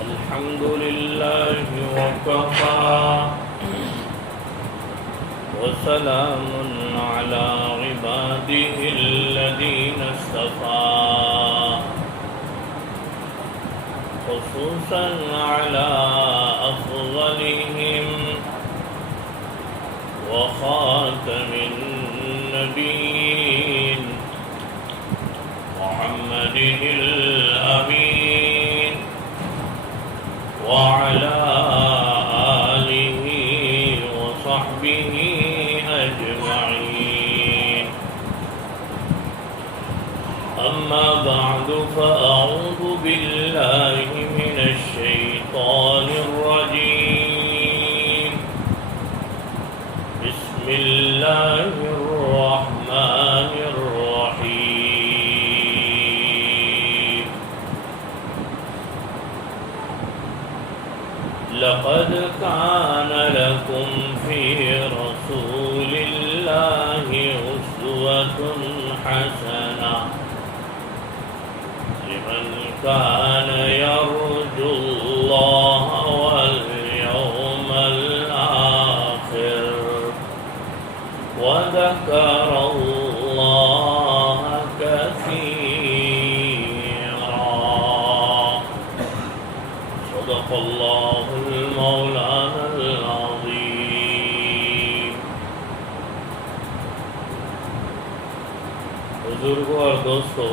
الحمد لله وكفى وسلام على عباده الذين اصطفى خصوصا على أفضلهم وخاتم النبيين محمد الأمين وعلى آله وصحبه أجمعين. أما بعد فأعوذ بالله من الشيطان الرجيم. بسم الله الرحمن الرحيم. لقد كان لكم في رسول الله أسوة حسنة لمن كان يرجو الله واليوم الآخر وذكر الله كثيرا. صدق الله المولانا العظيم. بزرگوں اور دوستوں،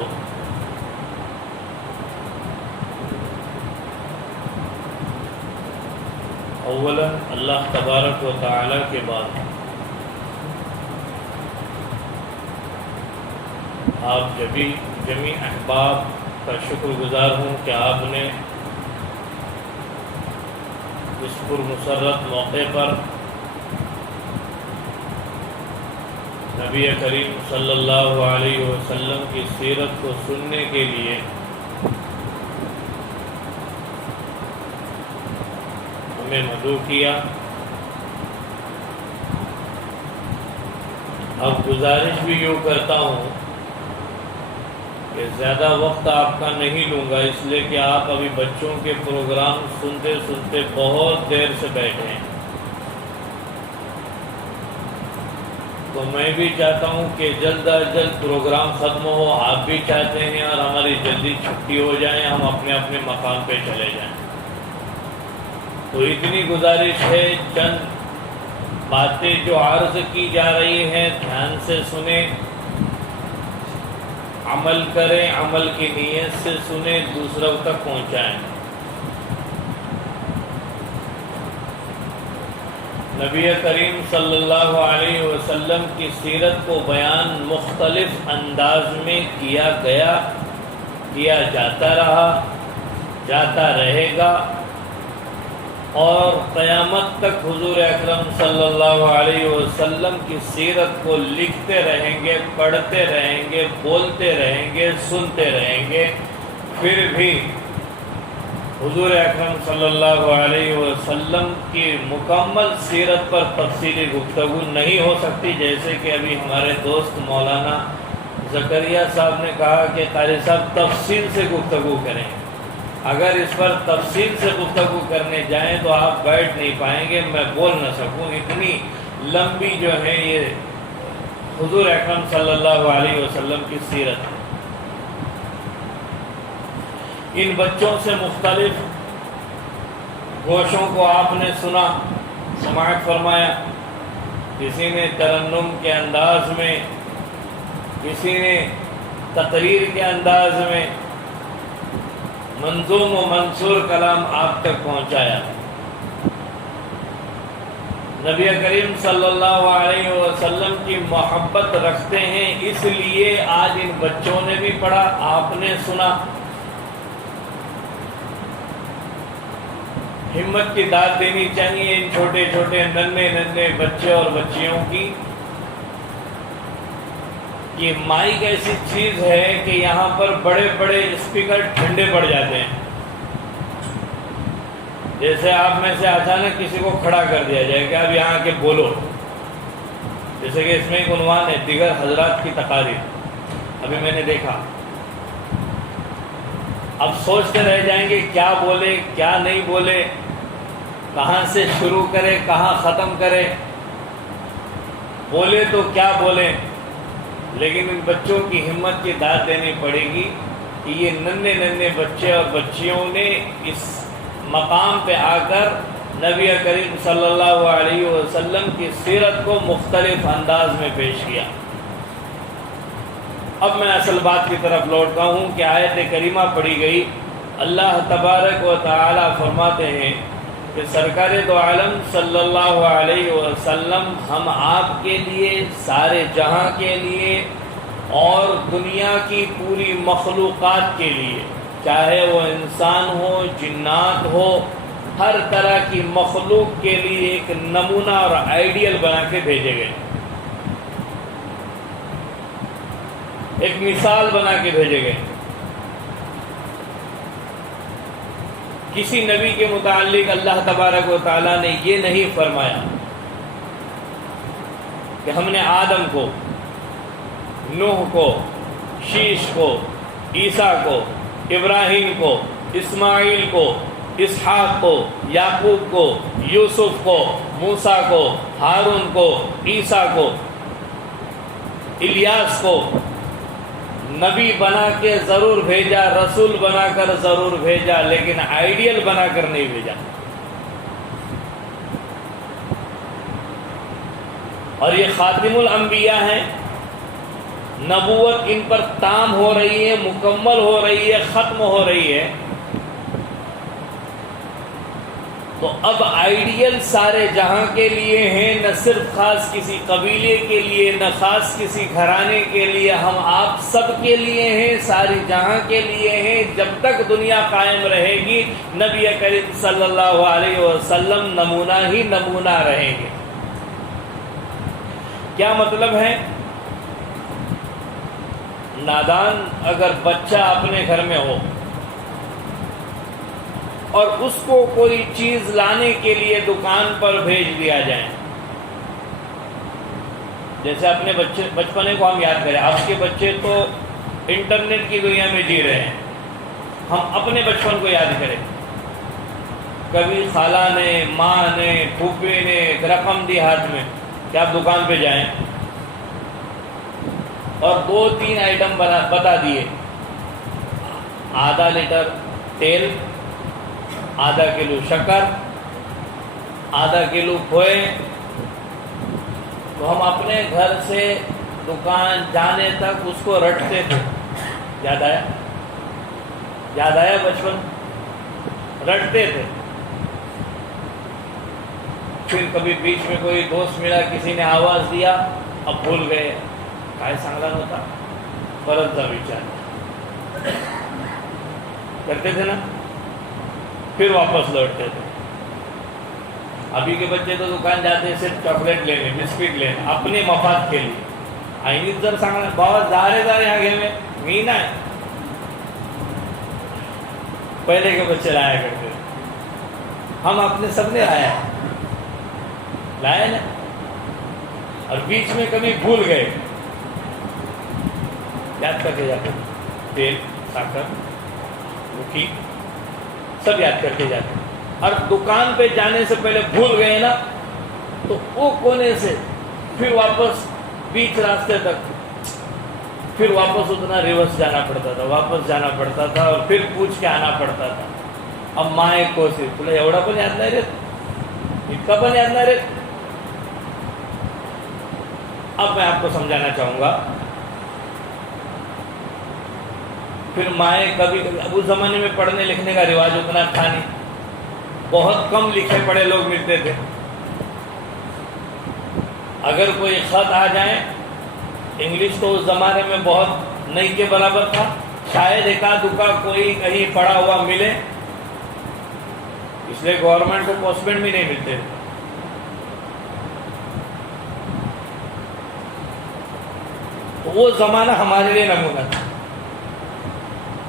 اولا اللہ تبارک و تعالی کے بعد آپ جمی احباب کا شکر گزار ہوں کہ آپ نے اس پرمسرت موقع پر نبی کریم صلی اللہ علیہ وسلم کی سیرت کو سننے کے لیے ہمیں مدعو کیا. اب گزارش بھی یوں کرتا ہوں کہ زیادہ وقت آپ کا نہیں لوں گا، اس لیے کہ آپ ابھی بچوں کے پروگرام سنتے سنتے بہت دیر سے بیٹھے ہیں. تو میں بھی چاہتا ہوں کہ جلد از جلد پروگرام ختم ہو، آپ بھی چاہتے ہیں اور ہماری جلدی چھٹی ہو جائے، ہم اپنے اپنے مقام پہ چلے جائیں. تو اتنی گزارش ہے، چند باتیں جو عرض کی جا رہی ہیں دھیان سے سنیں، عمل کریں، عمل کی نیت سے سنیں، دوسروں تک پہنچائیں. نبی کریم صلی اللہ علیہ وسلم کی سیرت کو بیان مختلف انداز میں کیا جاتا رہا، جاتا رہے گا، اور قیامت تک حضور اکرم صلی اللہ علیہ وسلم کی سیرت کو لکھتے رہیں گے، پڑھتے رہیں گے، بولتے رہیں گے، سنتے رہیں گے. پھر بھی حضور اکرم صلی اللہ علیہ وسلم کی مکمل سیرت پر تفصیلی گفتگو نہیں ہو سکتی. جیسے کہ ابھی ہمارے دوست مولانا زکریا صاحب نے کہا کہ قاری صاحب تفصیل سے گفتگو کریں. اگر اس پر تفصیل سے گفتگو کرنے جائیں تو آپ بیٹھ نہیں پائیں گے، میں بول نہ سکوں. اتنی لمبی جو ہے یہ حضور اکرم صلی اللہ علیہ وسلم کی سیرت ہے. ان بچوں سے مختلف گوشوں کو آپ نے سنا، سماعت فرمایا. کسی نے ترنم کے انداز میں، کسی نے تقریر کے انداز میں منظوم و منصور کلام آپ تک پہنچایا. نبی کریم صلی اللہ علیہ وسلم کی محبت رکھتے ہیں، اس لیے آج ان بچوں نے بھی پڑھا، آپ نے سنا. ہمت کی داد دینی چاہیے ان چھوٹے چھوٹے ننھے بچے اور بچیوں کی. یہ مائک ایسی چیز ہے کہ یہاں پر بڑے بڑے اسپیکر ٹھنڈے پڑ جاتے ہیں. جیسے آپ میں سے اچانک کسی کو کھڑا کر دیا جائے کہ اب یہاں کے بولو، جیسے کہ اس میں ایک عنوان ہے دیگر حضرات کی تقاریر. ابھی میں نے دیکھا اب سوچتے رہ جائیں گے کیا بولے کیا نہیں بولے، کہاں سے شروع کرے کہاں ختم کرے، بولے تو کیا بولے۔ لیکن ان بچوں کی ہمت کی داد دینی پڑے گی کہ یہ ننھے ننھے بچے اور بچیوں نے اس مقام پہ آ کر نبی کریم صلی اللہ علیہ وسلم کی سیرت کو مختلف انداز میں پیش کیا۔ اب میں اصل بات کی طرف لوٹتا ہوں کہ آیت کریمہ پڑھی گئی، اللہ تبارک و تعالی فرماتے ہیں کہ سرکار دو عالم صلی اللہ علیہ وسلم ہم آپ کے لیے، سارے جہاں کے لیے اور دنیا کی پوری مخلوقات کے لیے، چاہے وہ انسان ہو جنات ہو، ہر طرح کی مخلوق کے لیے ایک نمونہ اور آئیڈیل بنا کے بھیجے گئے، ایک مثال بنا کے بھیجے گئے۔ کسی نبی کے متعلق اللہ تبارک و تعالیٰ نے یہ نہیں فرمایا کہ ہم نے آدم کو، نوح کو، شیش کو، عیسیٰ کو، ابراہیم کو، اسماعیل کو، اسحاق کو، یعقوب کو، یوسف کو، موسیٰ کو، ہارون کو، عیسیٰ کو، الیاس کو نبی بنا کے ضرور بھیجا، رسول بنا کر ضرور بھیجا، لیکن آئیڈیل بنا کر نہیں بھیجا۔ اور یہ خاتم الانبیاء ہیں، نبوت ان پر تام ہو رہی ہے، مکمل ہو رہی ہے، ختم ہو رہی ہے، تو اب آئیڈیل سارے جہاں کے لیے ہیں، نہ صرف خاص کسی قبیلے کے لیے، نہ خاص کسی گھرانے کے لیے، ہم آپ سب کے لیے ہیں، ساری جہاں کے لیے ہیں۔ جب تک دنیا قائم رہے گی نبی کریم صلی اللہ علیہ وسلم نمونہ ہی نمونہ رہیں گے۔ کیا مطلب ہے؟ نادان اگر بچہ اپنے گھر میں ہو اور اس کو کوئی چیز لانے کے لیے دکان پر بھیج دیا جائے، جیسے اپنے بچپنے کو ہم یاد کریں، آپ کے بچے تو انٹرنیٹ کی دنیا میں جی رہے ہیں، ہم اپنے بچپن کو یاد کریں۔ کبھی خالہ نے، ماں نے، پھوپھی نے ایک رقم دی ہاتھ میں کہ آپ دکان پہ جائیں اور 2-3 آئٹم بتا دیے، آدھا لیٹر تیل، آدھا کلو شکر، آدھا کلو کھوئے، تو ہم اپنے گھر سے دکان جانے تک اس کو رٹتے تھے۔ یاد آیا؟ یاد آیا بچپن؟ رٹتے تھے۔ پھر کبھی بیچ میں کوئی دوست ملا، کسی نے آواز دیا، اب بھول گئے، کائے سانگلا ہوتا برد دا بیچارہ، کرتے تھے نا، پھر واپس لوٹتے تھے۔ ابھی کے بچے تو دکان جاتے صرف چاکلیٹ لینے، بسکٹ لینے، اپنے مفاد کے لیے۔ آئینی در سانگلا بہت زارے آگے میں مین آئے، پہلے کے بچے لایا کرتے تھے، ہم اپنے سب نے لائے نا، اور بیچ میں کبھی بھول گئے، یاد کر کے جاتے تیل، ساکر، روٹی سب یاد کر کے جاتے، اور دکان پہ جانے سے پہلے بھول گئے نا تو وہ کونے سے پھر واپس بیچ راستے تک، پھر واپس اتنا ریورس جانا پڑتا تھا، واپس جانا پڑتا تھا، اور پھر پوچھ کے آنا پڑتا تھا۔ اب ماں ایک کوشش، بولے ایوڑا پن یاد نہیں رہتا، اتنا پن یاد نہیں رہتا۔ اب میں آپ کو سمجھانا چاہوں گا، پھر مائیں کبھی اب اس زمانے میں پڑھنے لکھنے کا رواج اتنا تھا نہیں، بہت کم لکھے پڑھے لوگ ملتے تھے۔ اگر کوئی خط آ جائے، انگلش تو اس زمانے میں بہت نہیں کے برابر تھا، شاید ایک آدھ دکا کوئی کہیں پڑھا ہوا ملے، اس لیے گورنمنٹ کو پوسٹ مین بھی نہیں ملتے تھے۔ وہ زمانہ ہمارے لیے نمونہ تھا،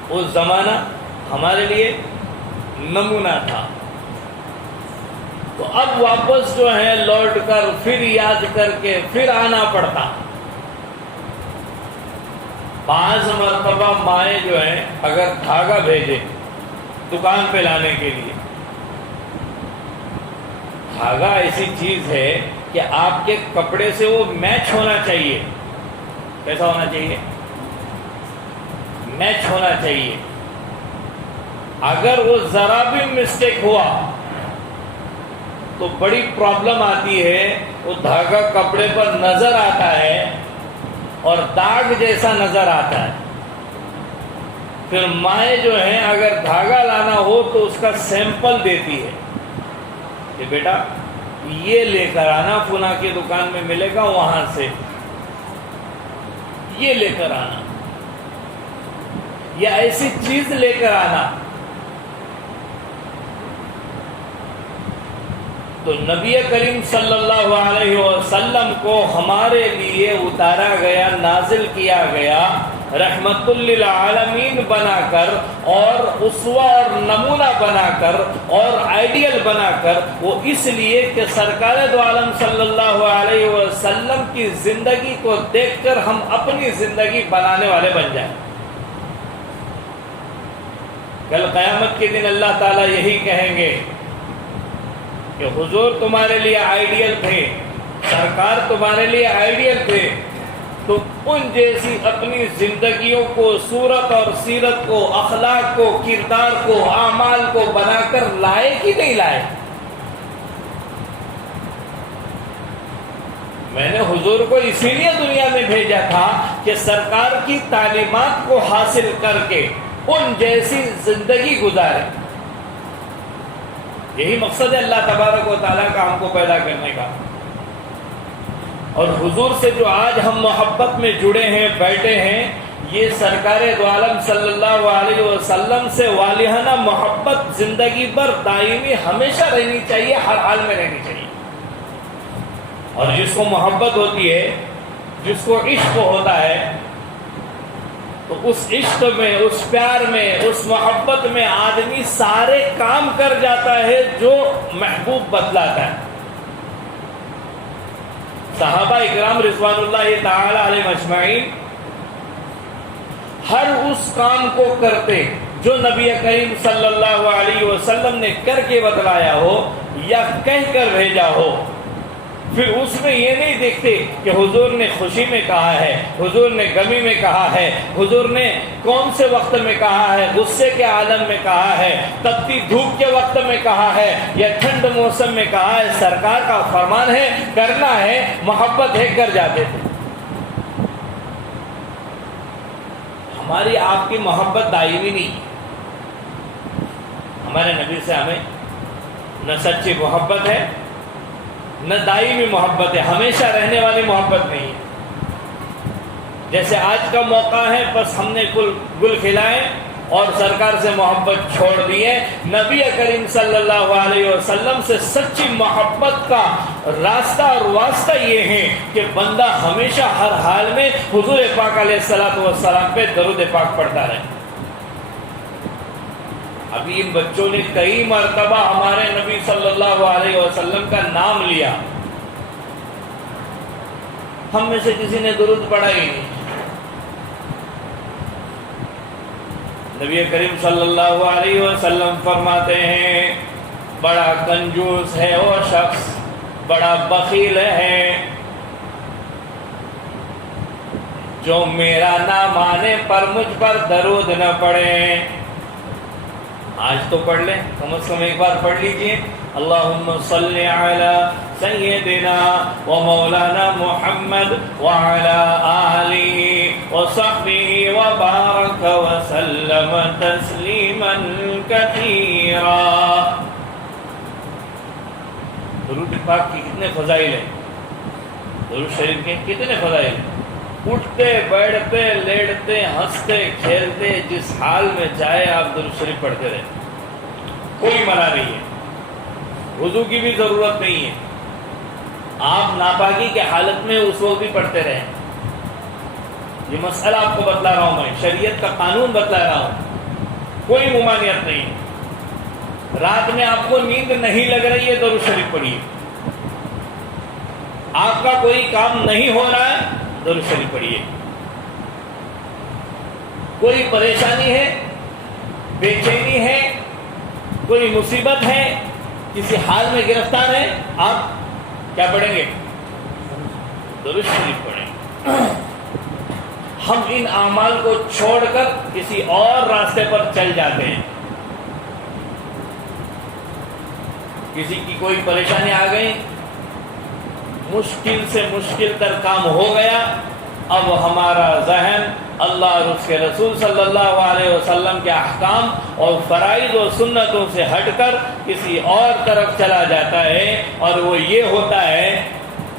وہ زمانہ ہمارے لیے نمونہ تھا۔ تو اب واپس جو ہے لوٹ کر پھر یاد کر کے پھر آنا پڑتا، بعض مرتبہ مائیں جو ہیں اگر دھاگا بھیجے دکان پہ لانے کے لیے، دھاگا ایسی چیز ہے کہ آپ کے کپڑے سے وہ میچ ہونا چاہیے. کیسا ہونا چاہیے؟ میچ ہونا چاہیے. اگر وہ ذرا بھی مسٹیک ہوا تو بڑی پرابلم آتی ہے. وہ دھاگا کپڑے پر نظر آتا ہے اور داغ جیسا نظر آتا ہے. پھر مائیں جو ہیں اگر دھاگا لانا ہو تو اس کا سیمپل دیتی ہے کہ بیٹا یہ لے کر آنا، فلاں کی دکان میں ملے گا، وہاں سے یہ لے کر آنا یا ایسی چیز لے کر آنا. تو نبی کریم صلی اللہ علیہ وسلم کو ہمارے لیے اتارا گیا، نازل کیا گیا، رحمت للعالمین بنا کر اور اسوہ اور نمونہ بنا کر اور آئیڈیل بنا کر. وہ اس لیے کہ سرکار دو عالم صلی اللہ علیہ وسلم کی زندگی کو دیکھ کر ہم اپنی زندگی بنانے والے بن جائیں. کل قیامت کے دن اللہ تعالیٰ یہی کہیں گے کہ حضور تمہارے لیے آئیڈیل تھے، سرکار تمہارے لیے آئیڈیل تھے، تو ان جیسی اپنی زندگیوں کو، صورت اور سیرت کو، اخلاق کو، کردار کو، اعمال کو بنا کر لائے کہ نہیں لائے؟ میں نے حضور کو اسی لیے دنیا میں بھیجا تھا کہ سرکار کی تعلیمات کو حاصل کر کے ان جیسی زندگی گزارے. یہی مقصد ہے اللہ تبارک و تعالیٰ کا ہم کو پیدا کرنے کا. اور حضور سے جو آج ہم محبت میں جڑے ہیں، بیٹھے ہیں، یہ سرکار دو عالم صلی اللہ علیہ وسلم سے والہانہ محبت زندگی بھر دائمی ہمیشہ رہنی چاہیے، ہر حال میں رہنی چاہیے. اور جس کو محبت ہوتی ہے، جس کو عشق ہوتا ہے، تو اس عشق میں، اس پیار میں، اس محبت میں آدمی سارے کام کر جاتا ہے جو محبوب بتلاتا ہے. صحابہ اکرام رضوان اللہ تعالی علیہ اجمعین ہر اس کام کو کرتے جو نبی کریم صلی اللہ علیہ وسلم نے کر کے بتلایا ہو یا کہہ کر بھیجا ہو. پھر اس میں یہ نہیں دیکھتے کہ حضور نے خوشی میں کہا ہے، حضور نے غمی میں کہا ہے، حضور نے کون سے وقت میں کہا ہے، غصے کے عالم میں کہا ہے، تپتی دھوپ کے وقت میں کہا ہے یا ٹھنڈ موسم میں کہا ہے. سرکار کا فرمان ہے، کرنا ہے، محبت ہے، کر جاتے تھے. ہماری آپ کی محبت دائمی نہیں. ہمارے نبی سے ہمیں نہ سچی محبت ہے، نہ دائمی محبت ہے، ہمیشہ رہنے والی محبت نہیں ہے. جیسے آج کا موقع ہے، بس ہم نے گل کھلائے اور سرکار سے محبت چھوڑ دی ہے. نبی کریم صلی اللہ علیہ وسلم سے سچی محبت کا راستہ اور واسطہ یہ ہے کہ بندہ ہمیشہ ہر حال میں حضور پاک علیہ الصلوۃ والسلام پہ درود پاک پڑھتا رہے. ابھی ان بچوں نے کئی مرتبہ ہمارے نبی صلی اللہ علیہ وسلم کا نام لیا، ہم میں سے کسی نے درود پڑھا ہی نہیں. نبی کریم صلی اللہ علیہ وسلم فرماتے ہیں بڑا کنجوس ہے وہ شخص، بڑا بخیل ہے جو میرا نام آنے پر مجھ پر درود نہ پڑھے. آج تو پڑھ لیں، کم از کم ایک بار پڑھ لیجئے. اللہم صلی علی سیدنا و مولانا محمد وعلی آلہ وصحبہ وبارک وسلم تسلیما کثیرا. درود پاک کی کتنے فضائل ہیں، درود شریف کے کتنے فضائل ہیں. اٹھتے بیٹھتے لیٹتے ہنستے کھیلتے جس حال میں چاہے آپ درود شریف پڑھتے رہے، کوئی منع نہیں ہے. وضو کی بھی ضرورت نہیں ہے، آپ ناپاکی کے حالت میں اس وقت بھی پڑھتے رہیں. یہ مسئلہ آپ کو بتلا رہا ہوں، میں شریعت کا قانون بتلا رہا ہوں، کوئی ممانعت نہیں. رات میں آپ کو نیند نہیں لگ رہی ہے درود شریف پڑھیے. آپ کا کوئی کام نہیں ہو رہا ہے درود شریف پڑھیے. کوئی پریشانی ہے، بے چینی ہے، کوئی مصیبت ہے، کسی حال میں گرفتار ہے، آپ کیا پڑھیں گے؟ درود شریف پڑھیں۔ ہم ان اعمال کو چھوڑ کر کسی اور راستے پر چل جاتے ہیں۔ کسی کی کوئی پریشانی آ گئی، مشکل سے مشکل تر کام ہو گیا، اب ہمارا ذہن اللہ اور اس کے رسول صلی اللہ علیہ وسلم کے احکام اور فرائض و سنتوں سے ہٹ کر کسی اور طرف چلا جاتا ہے، اور وہ یہ ہوتا ہے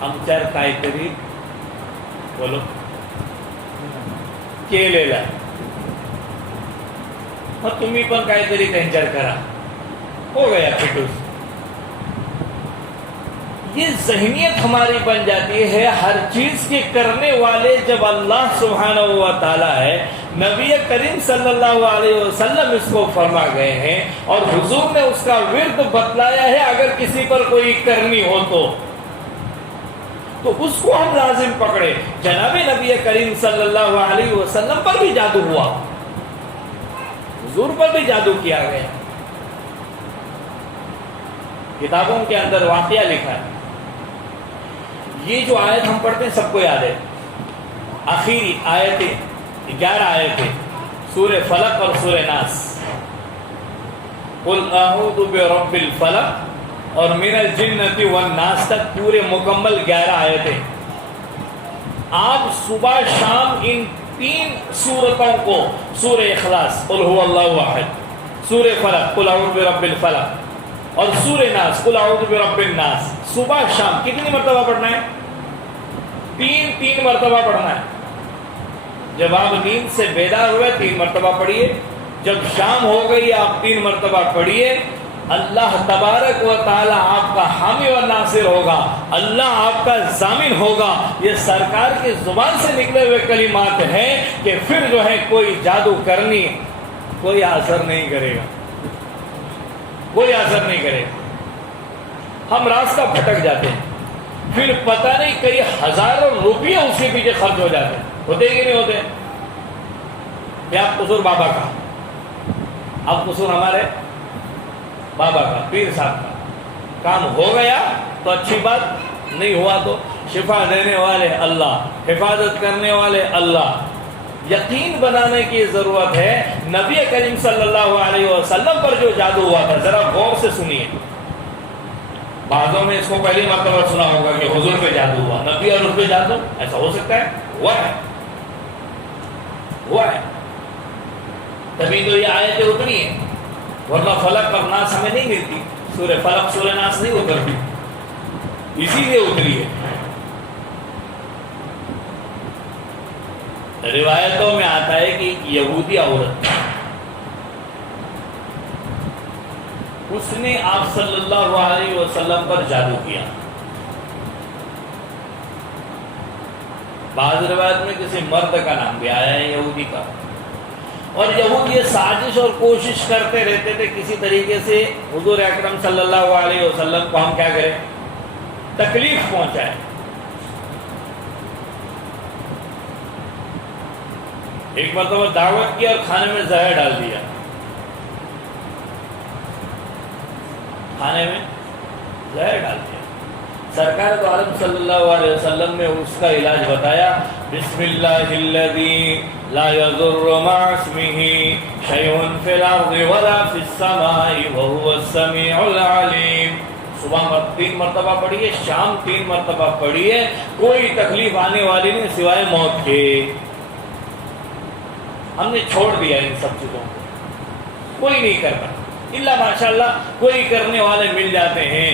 ہم کائی کری بولو کیلے لا اور تمہیں پر کائی کری کنچر کرا ہو گیا پھٹوس۔ یہ ذہنیت ہماری بن جاتی ہے۔ ہر چیز کے کرنے والے جب اللہ سبحانہ و تعالی ہے، نبی کریم صلی اللہ علیہ وسلم اس کو فرما گئے ہیں، اور حضور نے اس کا ورد بتلایا ہے، اگر کسی پر کوئی کرنی ہو تو اس کو ہم لازم پکڑے۔ جناب نبی کریم صلی اللہ علیہ وسلم پر بھی جادو ہوا، حضور پر بھی جادو کیا گیا۔ کتابوں کے اندر واقعہ لکھا ہے۔ یہ جو آیت ہم پڑھتے ہیں سب کو یاد ہے، آخری آیتیں 11 آیتیں سورہ فلق اور سورہ ناس، قل اعوذ برب الفلق اور من الجنۃ والناس تک پورے مکمل 11 آیتیں۔ آپ صبح شام ان 3 سورتوں کو، سورہ اخلاص قل هو اللہ احد، سورہ فلق قل اعوذ برب الفلق اور سورہ ناس قل اعوذ برب الناس، صبح شام کتنی مرتبہ پڑھنا ہے؟ 3 مرتبہ پڑھنا ہے۔ جب آپ نیند سے بیدار ہوئے 3 مرتبہ پڑھیے، جب شام ہو گئی آپ 3 مرتبہ پڑھیے۔ اللہ تبارک و تعالی آپ کا حامی و ناصر ہوگا، اللہ آپ کا ضامن ہوگا۔ یہ سرکار کی زبان سے نکلے ہوئے کلمات ہیں کہ پھر جو ہے کوئی جادو کرنی کوئی اثر نہیں کرے گا، کوئی اثر نہیں کرے گا۔ ہم راستہ بھٹک جاتے ہیں، پھر پتہ نہیں کئی ہزاروں روپیے اس کے پیچھے خرچ ہو جاتے ہیں، ہوتے کہ نہیں ہوتے؟ کیا قصور بابا کا؟ اب قصور ہمارے بابا کا، پیر صاحب کا۔ کام ہو گیا تو اچھی بات، نہیں ہوا تو شفا دینے والے اللہ، حفاظت کرنے والے اللہ۔ یقین بنانے کی ضرورت ہے۔ نبی کریم صلی اللہ علیہ وسلم پر جو جادو ہوا تھا ذرا غور سے سنیے۔ بعضوں نے اس کو پہلی مرتبہ سنا ہوگا کہ حضور پہ جادو ہوا، نبی اور اس پہ جادو ایسا ہو سکتا ہے؟ ہوا ہے، ہوا ہے، تبھی تو یہ آیتیں اتری ہیں، ورنہ فلق اور ناس ہمیں نہیں ملتی، سورہ فلق سورہ ناس نہیں اترتی، اسی لیے اتری ہے۔ روایتوں میں آتا ہے کہ یہودی عورت اس نے آپ صلی اللہ علیہ وسلم پر جادو کیا۔ بعض روایت میں کسی مرد کا نام بھی آیا ہے یہودی کا، اور یہود یہ سازش اور کوشش کرتے رہتے تھے کسی طریقے سے حضور اکرم صلی اللہ علیہ وسلم کو ہم کیا کریں، تکلیف پہنچائیں۔ ایک مرتبہ دعوت کی اور کھانے میں زہر ڈال دیا، کھانے میں زہر ڈال دیا۔ سرکار تو عالم صلی اللہ علیہ وسلم نے اس کا علاج بتایا، بسم اللہ الذی لا یضر مع اسمہ شیء فی الارض ولا فی السماء وهو السمیع العلیم۔ صبح 3 مرتبہ پڑھیے، شام 3 مرتبہ پڑھیے، کوئی تکلیف آنے والی نہیں سوائے موت کے۔ ہم نے چھوڑ دیا ان سب چیزوں کو، کوئی نہیں کرتا، الا ماشاءاللہ کوئی کرنے والے مل جاتے ہیں۔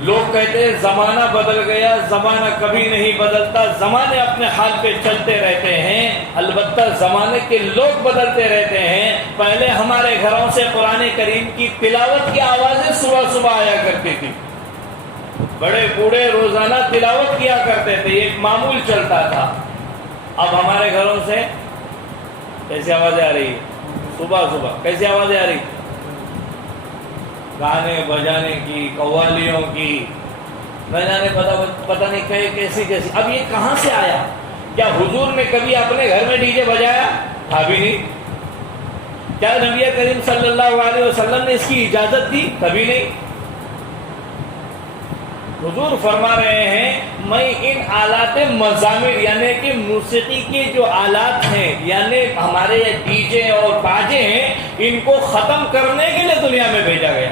لوگ کہتے ہیں زمانہ بدل گیا، زمانہ کبھی نہیں بدلتا، زمانے اپنے حال پہ چلتے رہتے ہیں، البتہ زمانے کے لوگ بدلتے رہتے ہیں۔ پہلے ہمارے گھروں سے قرآن کریم کی تلاوت کی آوازیں صبح صبح آیا کرتی تھی، بڑے بوڑھے روزانہ تلاوت کیا کرتے تھے، یہ ایک معمول چلتا تھا۔ اب ہمارے گھروں سے کیسی آوازیں آ رہی ہیں؟ صبح صبح کیسی آوازیں آ رہی؟ گانے بجانے کی، قوالیوں کی، نہ جانے پتہ نہیں کیسی کیسی۔ اب یہ کہاں سے آیا؟ کیا حضور نے کبھی اپنے گھر میں ڈی جے بجایا؟ تھا بھی نہیں۔ کیا نبی کریم صلی اللہ علیہ وسلم نے اس کی اجازت دی؟ کبھی نہیں۔ حضور فرما رہے ہیں میں ان آلات مزامیر یعنی کہ موسیقی کے جو آلات ہیں یعنی ہمارے ڈی جے اور باجے ہیں ان کو ختم کرنے کے لیے دنیا میں بھیجا گیا،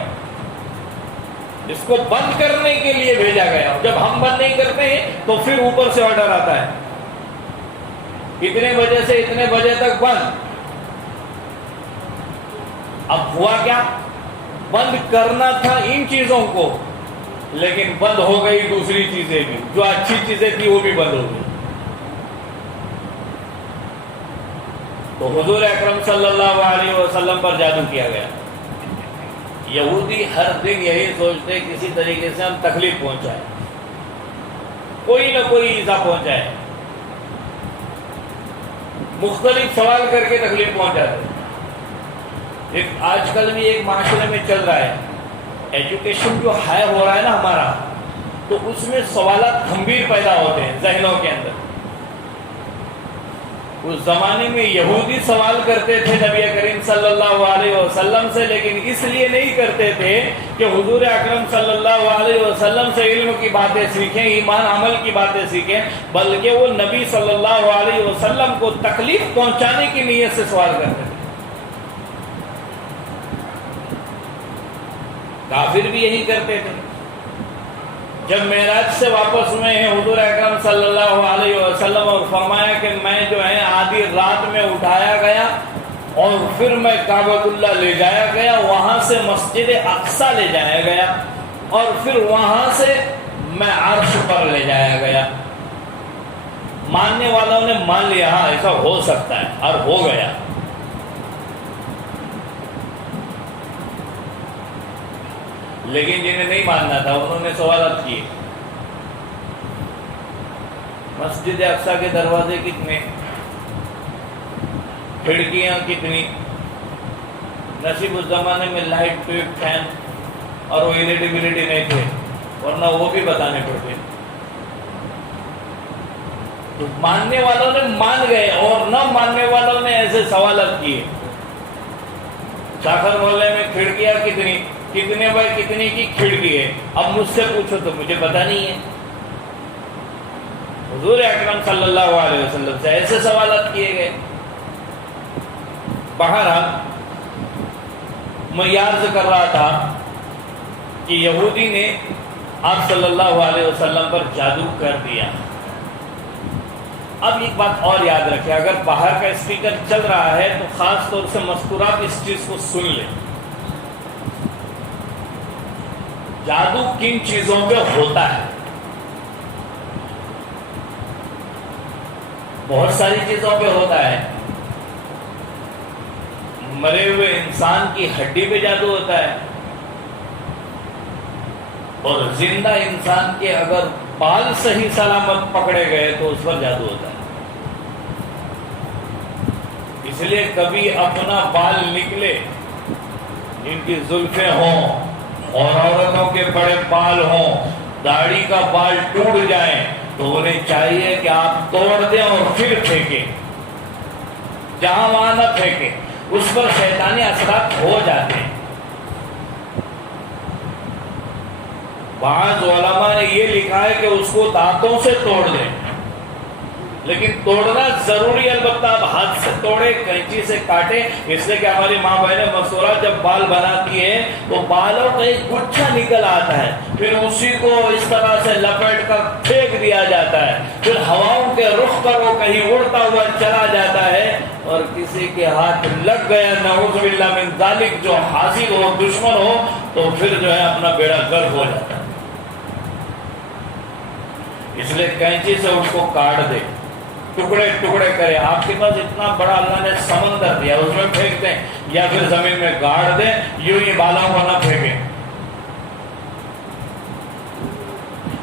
اس کو بند کرنے کے لیے بھیجا گیا۔ جب ہم بند نہیں کرتے ہیں تو پھر اوپر سے آرڈر آتا ہے اتنے بجے سے اتنے بجے تک بند۔ اب ہوا کیا؟ بند کرنا تھا ان چیزوں کو لیکن بند ہو گئی دوسری چیزیں بھی، جو اچھی چیزیں تھی وہ بھی بند ہو گئی۔ تو حضور اکرم صلی اللہ علیہ وسلم پر جادو کیا گیا۔ یہودی ہر دن یہی سوچتے کسی طریقے سے ہم تکلیف پہنچائیں، کوئی نہ کوئی ایذا پہنچائے، مختلف سوال کر کے تکلیف پہنچاتے۔ آج کل بھی ایک معاشرے میں چل رہا ہے، ایجوکیشن جو ہائی ہو رہا ہے نا ہمارا، تو اس میں سوالات گھمبیر پیدا ہوتے ہیں ذہنوں کے اندر۔ اس زمانے میں یہودی سوال کرتے تھے نبی کریم صلی اللہ علیہ وسلم سے، لیکن اس لیے نہیں کرتے تھے کہ حضور اکرم صلی اللہ علیہ وسلم سے علم کی باتیں سیکھیں، ایمان عمل کی باتیں سیکھیں، بلکہ وہ نبی صلی اللہ علیہ وسلم کو تکلیف پہنچانے کی نیت سے سوال کرتے تھے۔ کافر بھی یہی کرتے تھے۔ جب معراج سے واپس ہوئے ہیں حضور اکرم صلی اللہ علیہ وسلم اور فرمایا کہ میں جو ہے آدھی رات میں اٹھایا گیا اور پھر میں کعبۃ اللہ لے جایا گیا، وہاں سے مسجد اقصیٰ لے جایا گیا اور پھر وہاں سے میں عرش پر لے جایا گیا۔ ماننے والوں نے مان لیا ہاں ایسا ہو سکتا ہے اور ہو گیا۔ لیکن جنہیں نہیں ماننا تھا انہوں نے سوالات کیے، مسجد اقصیٰ کے دروازے کتنے، کھڑکیاں کتنی، نصیب اس زمانے میں لائٹ ٹیوب فین اور وہ ایلیجیبلٹی نہیں تھے ورنہ وہ بھی بتانے پڑتے۔ تو ماننے والوں نے مان گئے اور نہ ماننے والوں نے ایسے سوالات کیے۔ شاخر محلے میں کھڑکیاں کتنی، کتنے بائی کتنی کی کھڑکی ہے، اب مجھ سے پوچھو تو مجھے پتا نہیں ہے۔ حضور اکرم صلی اللہ علیہ وسلم سے ایسے سوالات کیے گئے۔ بہرحال میں یہ عرض کر رہا تھا کہ یہودی نے آپ صلی اللہ علیہ وسلم پر جادو کر دیا۔ اب ایک بات اور یاد رکھیں، اگر باہر کا اسپیکر چل رہا ہے تو خاص طور سے مذکورات اس چیز کو سن لیں۔ جادو کن چیزوں پہ ہوتا ہے؟ بہت ساری چیزوں پہ ہوتا ہے۔ مرے ہوئے انسان کی ہڈی پہ جادو ہوتا ہے، اور زندہ انسان کے اگر بال صحیح سلامت پکڑے گئے تو اس پر جادو ہوتا ہے۔ اس لیے کبھی اپنا بال نکلے جن کی زلفیں ہوں اور عورتوں کے بڑے بال ہوں، داڑھی کا بال ٹوٹ جائیں تو انہیں چاہیے کہ آپ توڑ دیں اور پھر پھینکیں، جہاں وہاں نہ پھینکیں، اس پر شیطانی اثرات ہو جاتے ہیں۔ بعض علماء نے یہ لکھا ہے کہ اس کو دانتوں سے توڑ دیں، لیکن توڑنا ضروری، البتہ اب ہاتھ سے توڑے، کینچی سے کاٹے، اس لیے کہ ہماری ماں بہنیں مسورہ جب بال بناتی ہے تو بالوں کا ایک گچھا نکل آتا ہے، پھر اسی کو اس طرح سے لپیٹ کر پھینک دیا جاتا ہے، پھر ہواؤں کے رخ پر وہ کہیں اڑتا ہوا چلا جاتا ہے اور کسی کے ہاتھ لگ گیا نعوذ باللہ من ذالک، جو حاسد ہو، دشمن ہو، تو پھر جو ہے اپنا بیڑا غرق ہو جاتا ہے۔ اس لیے کینچی سے اس کو کاٹ دے، ٹکڑے ٹکڑے کرے۔ آپ کے پاس اتنا بڑا اللہ نے سمندر دیا، اس میں پھینک دیں یا پھر زمین میں گاڑ دیں، یوں ہی بالوں کو نہ پھینکیں۔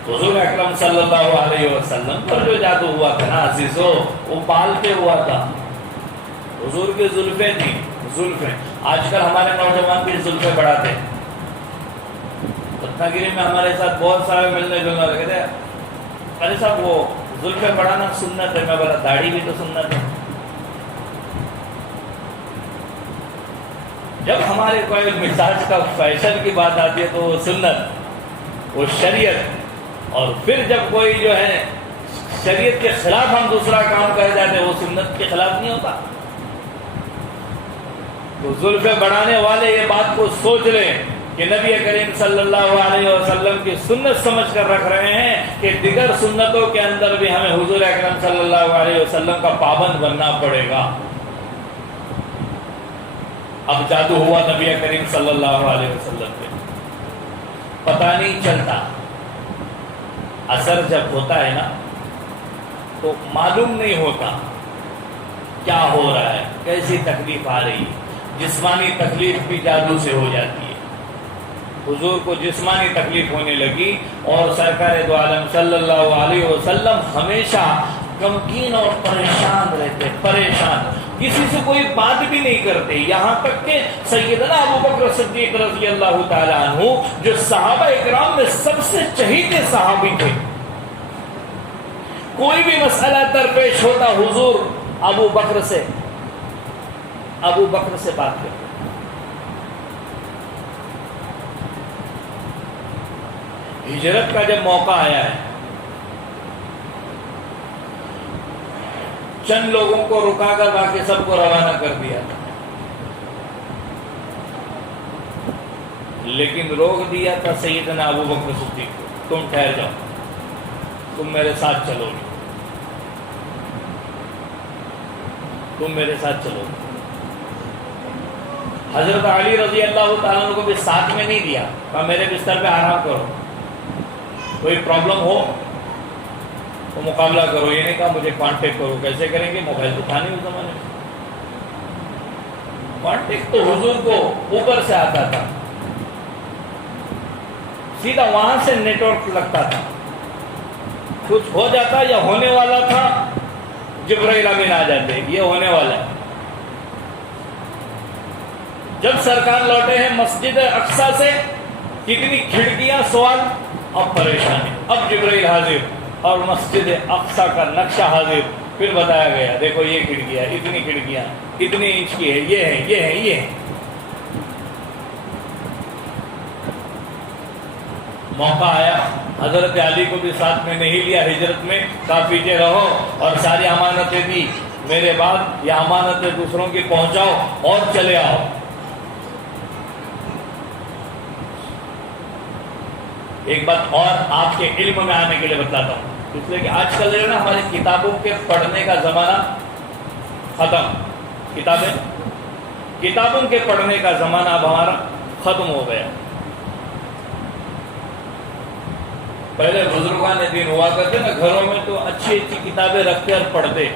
حضور اکرم صلی اللہ علیہ وسلم پر جو جادو ہوا تھا نا عزیزو، وہ بال پہ ہوا تھا۔ حضور کی زلفیں تھیں، زلفیں۔ آج کل ہمارے نوجوان بھی زلفیں بڑھاتے ہیں۔ رتنا گیری میں ہمارے ساتھ بہت سارے ملنے جلنے لگے تھے، ارے صاحب وہ زلفیں بڑھانا سنت ہے. میں بولا داڑھی بھی تو سنت ہے. جب ہمارے کوئی مزاج کا فیشن کی بات آتی ہے تو وہ سنت، وہ شریعت، اور پھر جب کوئی جو ہے شریعت کے خلاف ہم دوسرا کام کر جاتے ہیں وہ سنت کے خلاف نہیں ہوتا. تو زلفیں بڑھانے والے یہ بات کو سوچ لیں کہ نبی کریم صلی اللہ علیہ وسلم کی سنت سمجھ کر رکھ رہے ہیں کہ دیگر سنتوں کے اندر بھی ہمیں حضور اکرم صلی اللہ علیہ وسلم کا پابند بننا پڑے گا. اب جادو ہوا نبی کریم صلی اللہ علیہ وسلم پہ، پتہ نہیں چلتا. اثر جب ہوتا ہے نا تو معلوم نہیں ہوتا کیا ہو رہا ہے، کیسی تکلیف آ رہی ہے. جسمانی تکلیف بھی جادو سے ہو جاتی ہے. حضور کو جسمانی تکلیف ہونے لگی اور سرکار دو عالم صلی اللہ علیہ وسلم ہمیشہ غمگین اور پریشان رہتے، پریشان، کسی سے کوئی بات بھی نہیں کرتے. یہاں تک کہ سیدنا ابو بکر صدیق رضی اللہ تعالی عنہ جو صحابہ اکرام میں سب سے چہیتے صحابی تھے، کوئی بھی مسئلہ درپیش ہوتا حضور ابو بکر سے بات کرتے. ہجرت کا جب موقع آیا ہے، چند لوگوں کو رکا کر باقی سب کو روانہ کر دیا، لیکن روک دیا تھا سیدنا ابو بکر صدیق کو. تم ٹھہر جاؤ، تم میرے ساتھ چلو گے، تم میرے ساتھ چلو گے. حضرت علی رضی اللہ تعالیٰ عنہ کو بھی ساتھ میں نہیں دیا، کہا میرے بستر پہ آرام کرو، کوئی پرابلم ہو تو مقابلہ کرو. یہ نہیں کہا مجھے کانٹیکٹ کرو. کیسے کریں گے؟ موبائل تو تھا نہیں اس زمانے میں. کانٹیکٹ تو حضور کو اوپر سے آتا تھا، سیدھا وہاں سے نیٹ ورک لگتا تھا. کچھ ہو جاتا یا ہونے والا تھا، جبرائیل امین آ جاتے، یہ ہونے والا ہے. جب سرکار لوٹے ہیں مسجد اقصیٰ سے، کتنی کھڑکیاں، سوال، اب پریشانی، اب جبرائیل حاضر اور مسجد اقصیٰ کا نقشہ حاضر. پھر بتایا گیا دیکھو یہ کھڑکیاں، اتنی کھڑکیاں، اتنی انچ کی ہے، یہ ہے، یہ ہے، یہ ہے. موقع آیا، حضرت علی کو بھی ساتھ میں نہیں لیا ہجرت میں، کہا پیچھے رہو اور ساری امانتیں دی، میرے بعد یہ امانتیں دوسروں کی پہنچاؤ اور چلے آؤ. ایک بات اور آپ کے علم میں آنے کے لیے بتلاتا ہوں، اس لیے کہ آج کل جو ہے نا ہماری کتابوں کے پڑھنے کا زمانہ ختم. کتابوں کے پڑھنے کا زمانہ اب ہمارا ختم ہو گیا. پہلے بزرگان دین ہوا کرتے نا گھروں میں تو اچھی اچھی کتابیں رکھتے اور پڑھتے.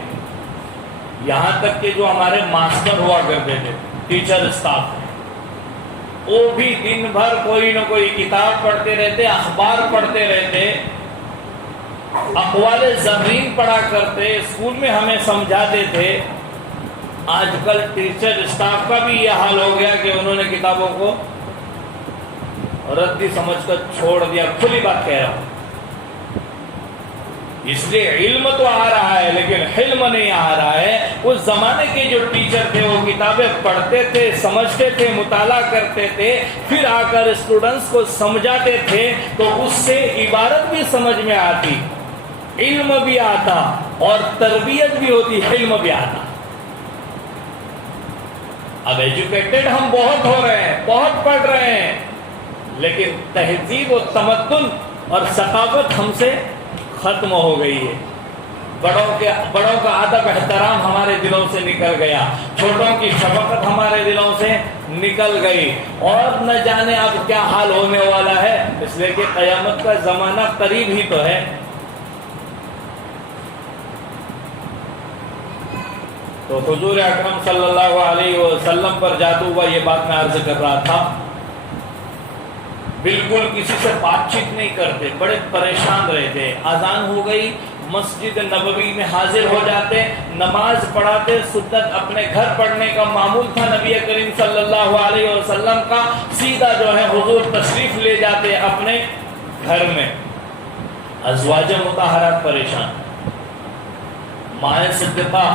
یہاں تک کہ جو ہمارے ماسٹر ہوا کرتے تھے، ٹیچر اسٹاف، وہ بھی دن بھر کوئی نہ کوئی کتاب پڑھتے رہتے، اخبار پڑھتے رہتے، اقوال زمین پڑھا کرتے، اسکول میں ہمیں سمجھاتے تھے. آج کل ٹیچر اسٹاف کا بھی یہ حال ہو گیا کہ انہوں نے کتابوں کو ردی سمجھ کر چھوڑ دیا. کھلی بات کہہ رہا ہوں. اس لیے علم تو آ رہا ہے لیکن حلم نہیں آ رہا ہے. اس زمانے کے جو ٹیچر تھے وہ کتابیں پڑھتے تھے، سمجھتے تھے، مطالعہ کرتے تھے، پھر آ کر اسٹوڈنٹس کو سمجھاتے تھے تو اس سے عبارت بھی سمجھ میں آتی، علم بھی آتا اور تربیت بھی ہوتی، علم بھی آتا. اب ایجوکیٹڈ ہم بہت ہو رہے ہیں، بہت پڑھ رہے ہیں، لیکن تہذیب و تمدن اور ثقافت ہم سے ختم ہو گئی ہے. بڑوں کا ادب احترام ہمارے دلوں سے نکل گیا، چھوٹوں کی شفقت ہمارے دلوں سے نکل گئی، اور نہ جانے اب کیا حال ہونے والا ہے. اس لیے کہ قیامت کا زمانہ قریب ہی تو ہے. تو حضور اکرم صلی اللہ علیہ وسلم پر جادو ہوا، یہ بات میں عرض کر رہا تھا. بالکل کسی سے بات چیت نہیں کرتے، بڑے پریشان رہتے. اذان ہو گئی، مسجد نبوی میں حاضر ہو جاتے، نماز پڑھاتے. سنت اپنے گھر پڑھنے کا معمول تھا نبی کریم صلی اللہ علیہ وسلم کا. سیدھا جو ہے حضور تشریف لے جاتے اپنے گھر میں. ازواج مطہرات پریشان. مائیں صدیقہ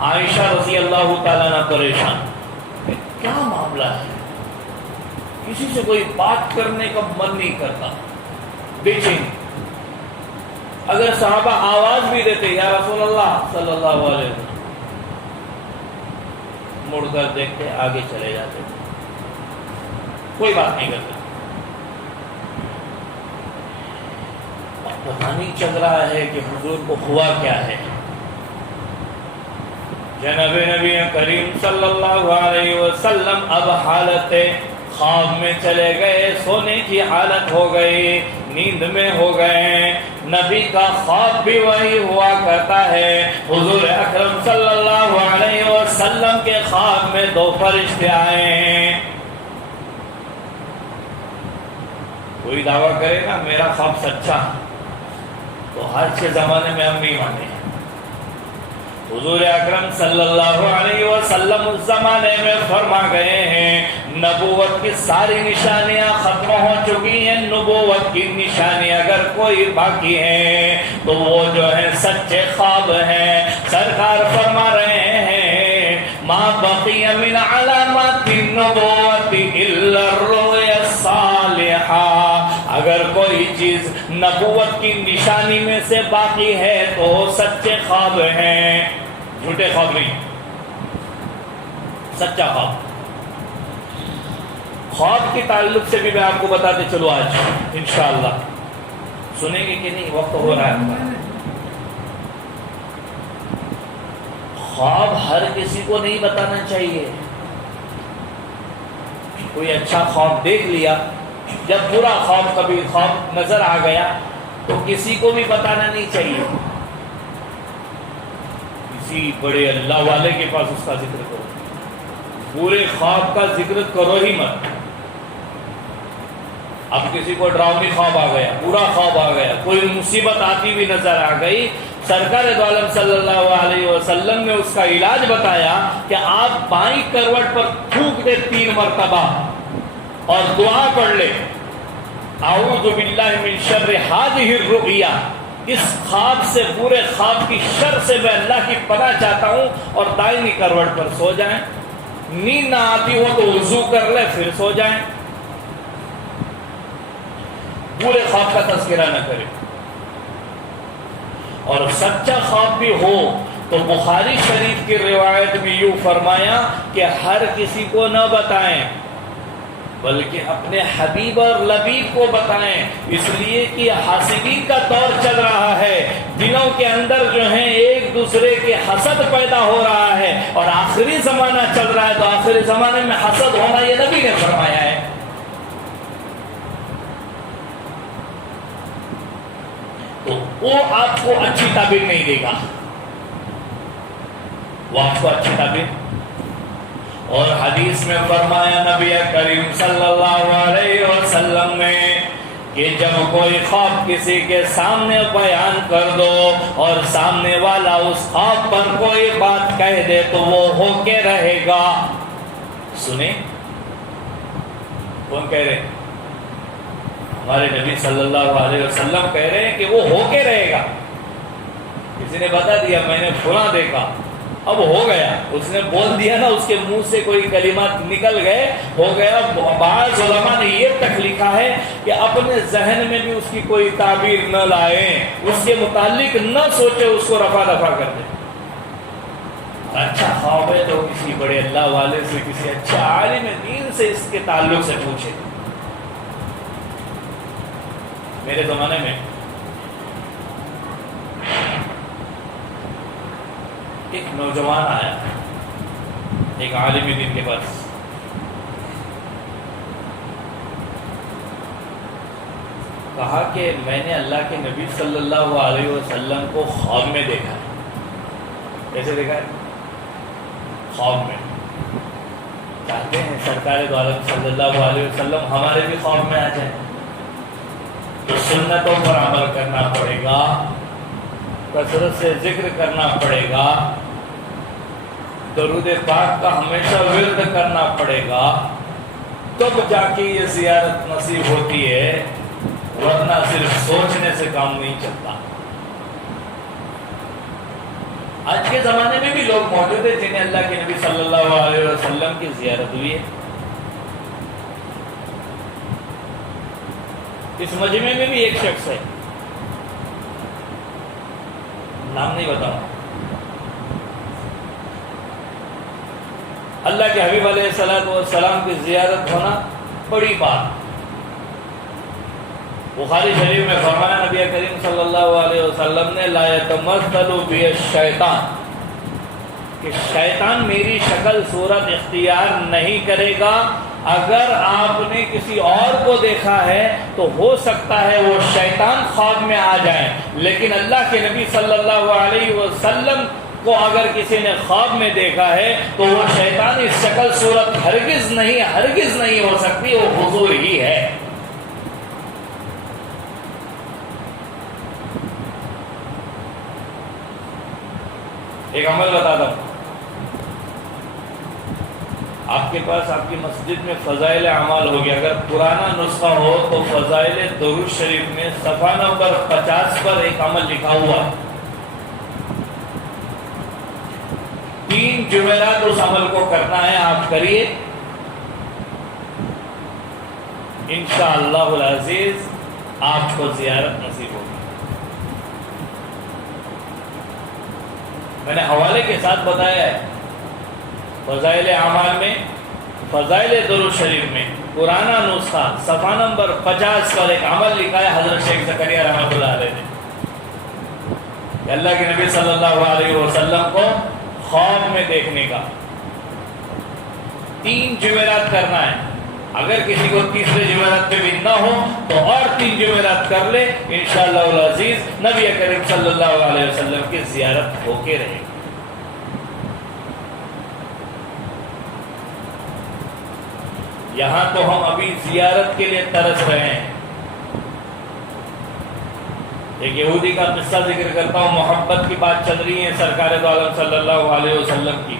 عائشہ رضی اللہ تعالیٰ عنہ پریشان، کیا معاملہ ہے، کسی سے کوئی بات کرنے کا من نہیں کرتا، دیکھیں اگر صحابہ آواز بھی دیتے یا رسول اللہ صلی اللہ علیہ وسلم، مڑ کر دیکھتے آگے چلے جاتے، کوئی بات نہیں کرتے۔ پتہ نہیں چل رہا ہے کہ حضور کو ہوا کیا ہے۔ جناب نبی کریم صلی اللہ علیہ وسلم اب حالت خواب میں چلے گئے، سونے کی حالت ہو گئی، نیند میں ہو گئے۔ نبی کا خواب بھی وہی ہوا کرتا ہے۔ حضور اکرم صلی اللہ علیہ وسلم کے خواب میں دو فرشتے آئے ہیں۔ کوئی دعویٰ کرے نا میرا خواب سچا، تو آج کے زمانے میں ہم نہیں مانتے۔ حضور اکرم صلی اللہ علیہ وسلم اس زمانے میں فرما گئے ہیں نبوت کی ساری نشانیاں ختم ہو چکی ہیں، نبوت کی نشانی اگر کوئی باقی ہے تو وہ جو ہے سچے خواب ہیں۔ سرکار فرما رہے ہیں ما بقی من علامات النبوت الا الرؤیا الصالحہ، اگر کوئی چیز نبوت کی نشانی میں سے باقی ہے تو سچے خواب ہیں، جھوٹے خواب نہیں، سچا خواب۔ خواب کے تعلق سے بھی میں آپ کو بتاتے چلو آج انشاءاللہ، سنیں گے کہ نہیں، وقت ہو رہا ہے۔ خواب ہر کسی کو نہیں بتانا چاہیے۔ کوئی اچھا خواب دیکھ لیا، جب برا خواب کبھی خواب نظر آ گیا تو کسی کو بھی بتانا نہیں چاہیے۔ کسی بڑے اللہ والے کے پاس اس کا ذکر کرو، برے خواب کا ذکر کرو ہی مت۔ اب کسی کو ڈراؤنی خواب آ گیا، برا خواب آ گیا، کوئی مصیبت آتی ہوئی نظر آ گئی، سرکار دو عالم صلی اللہ علیہ وسلم نے اس کا علاج بتایا کہ آپ بائیں کروٹ پر تھوک دے 3 مرتبہ اور دعا پڑھ لے اعوذ باللہ من شر ہذہ الرؤیا، اس خواب سے، برے خواب کی شر سے میں اللہ کی پناہ چاہتا ہوں، اور دائیں کروٹ پر سو جائیں۔ نیند نہ آتی ہو تو وضو کر لے پھر سو جائیں، برے خواب کا تذکرہ نہ کرے۔ اور سچا خواب بھی ہو تو بخاری شریف کی روایت میں یوں فرمایا کہ ہر کسی کو نہ بتائیں بلکہ اپنے حبیب اور لبیب کو بتائیں، اس لیے کہ حاسدین کا دور چل رہا ہے، دلوں کے اندر جو ہیں ایک دوسرے کے حسد پیدا ہو رہا ہے، اور آخری زمانہ چل رہا ہے تو آخری زمانے میں حسد ہونا یہ نبی نے فرمایا ہے۔ تو وہ آپ کو اچھی تعبیر نہیں دے گا، وہ آپ کو اچھی تعبیر۔ اور حدیث میں فرمایا نبی کریم صلی اللہ علیہ وسلم نے کہ جب کوئی خواب کسی کے سامنے بیان کر دو اور سامنے والا اس خواب پر کوئی بات کہہ دے تو وہ ہو کے رہے گا۔ سنیں کون کہہ رہے ہیں؟ ہمارے نبی صلی اللہ علیہ وسلم کہہ رہے ہیں کہ وہ ہو کے رہے گا۔ کسی نے بتا دیا میں نے فلاں دیکھا، اب ہو گیا، اس نے بول دیا نا، اس کے منہ سے کوئی کلمات نکل گئے، ہو گیا۔ بعض علماء نے یہ تک لکھا ہے کہ اپنے ذہن میں بھی اس کی کوئی تعبیر نہ لائیں، اس کے متعلق نہ سوچے، اس کو رفع دفع کر دیں۔ اچھا خواب ہے تو کسی بڑے اللہ والے سے، کسی اچھے عالم دین سے اس کے تعلق سے پوچھے۔ میرے زمانے میں ایک نوجوان آیا ایک عالم دین کے پاس، کہا کہ میں نے اللہ کے نبی صلی اللہ علیہ وسلم کو خواب میں دیکھا ہے۔ کیسے دیکھا ہے؟ خواب میں۔ چاہتے ہیں سرکار دو عالم صلی اللہ علیہ وسلم ہمارے بھی خواب میں آ جائیں تو سنتوں پر عمل کرنا پڑے گا، کثرت سے ذکر کرنا پڑے گا، درود پاک کا ہمیشہ ورد کرنا پڑے گا، تب جا کے یہ زیارت نصیب ہوتی ہے، ورنہ صرف سوچنے سے کام نہیں چلتا۔ آج کے زمانے میں بھی لوگ موجود ہیں جنہیں اللہ کے نبی صلی اللہ علیہ وسلم کی زیارت ہوئی ہے. اس مجمع میں بھی ایک شخص ہے، نام نہیں بتاؤں. اللہ کے حبیب علیہ الصلوۃ والسلام کی زیارت ہونا بڑی بات. بخاری شریف میں فرمایا نبی کریم صلی اللہ علیہ وسلم نے لا یتمثل بی الشیطان، کہ شیطان میری شکل صورت اختیار نہیں کرے گا. اگر آپ نے کسی اور کو دیکھا ہے تو ہو سکتا ہے وہ شیطان خواب میں آ جائیں، لیکن اللہ کے نبی صلی اللہ علیہ وسلم کو اگر کسی نے خواب میں دیکھا ہے تو وہ شیطان اس شکل صورت ہرگز نہیں ہو سکتی، وہ حضور ہی ہے. ایک عمل بتاتا ہوں. آپ کے پاس آپ کی مسجد میں فضائل اعمال ہوگی، اگر پرانا نسخہ ہو تو فضائل درود شریف میں صفحہ نمبر 50 پر ایک عمل لکھا ہوا ہے. 3 جمعرات اس عمل کو کرنا ہے، آپ کریے، انشاءاللہ العزیز آپ کو زیارت نصیب ہوگی. میں نے حوالے کے ساتھ بتایا ہے. فضائل اعمال میں فضائل درود شریف میں پرانا نسخہ صفحہ نمبر 50 پر ایک عمل لکھا ہے حضرت شیخ زکریا رحمۃ اللہ علیہ نے، کہ اللہ کے نبی صلی اللہ علیہ وسلم کو خواب میں دیکھنے کا 3 جمعرات کرنا ہے. اگر کسی کو تیسرے جمعرات پہ بھی نہ ہو تو اور 3 جمعرات کر لے، انشاءاللہ العزیز نبی کریم صلی اللہ علیہ وسلم کی زیارت ہو کے رہے گی. یہاں تو ہم ابھی زیارت کے لیے ترس رہے ہیں. ایک یہودی کا قصہ ذکر کرتا ہوں، محبت کی بات چل رہی ہے سرکار دو عالم صلی اللہ علیہ وسلم کی.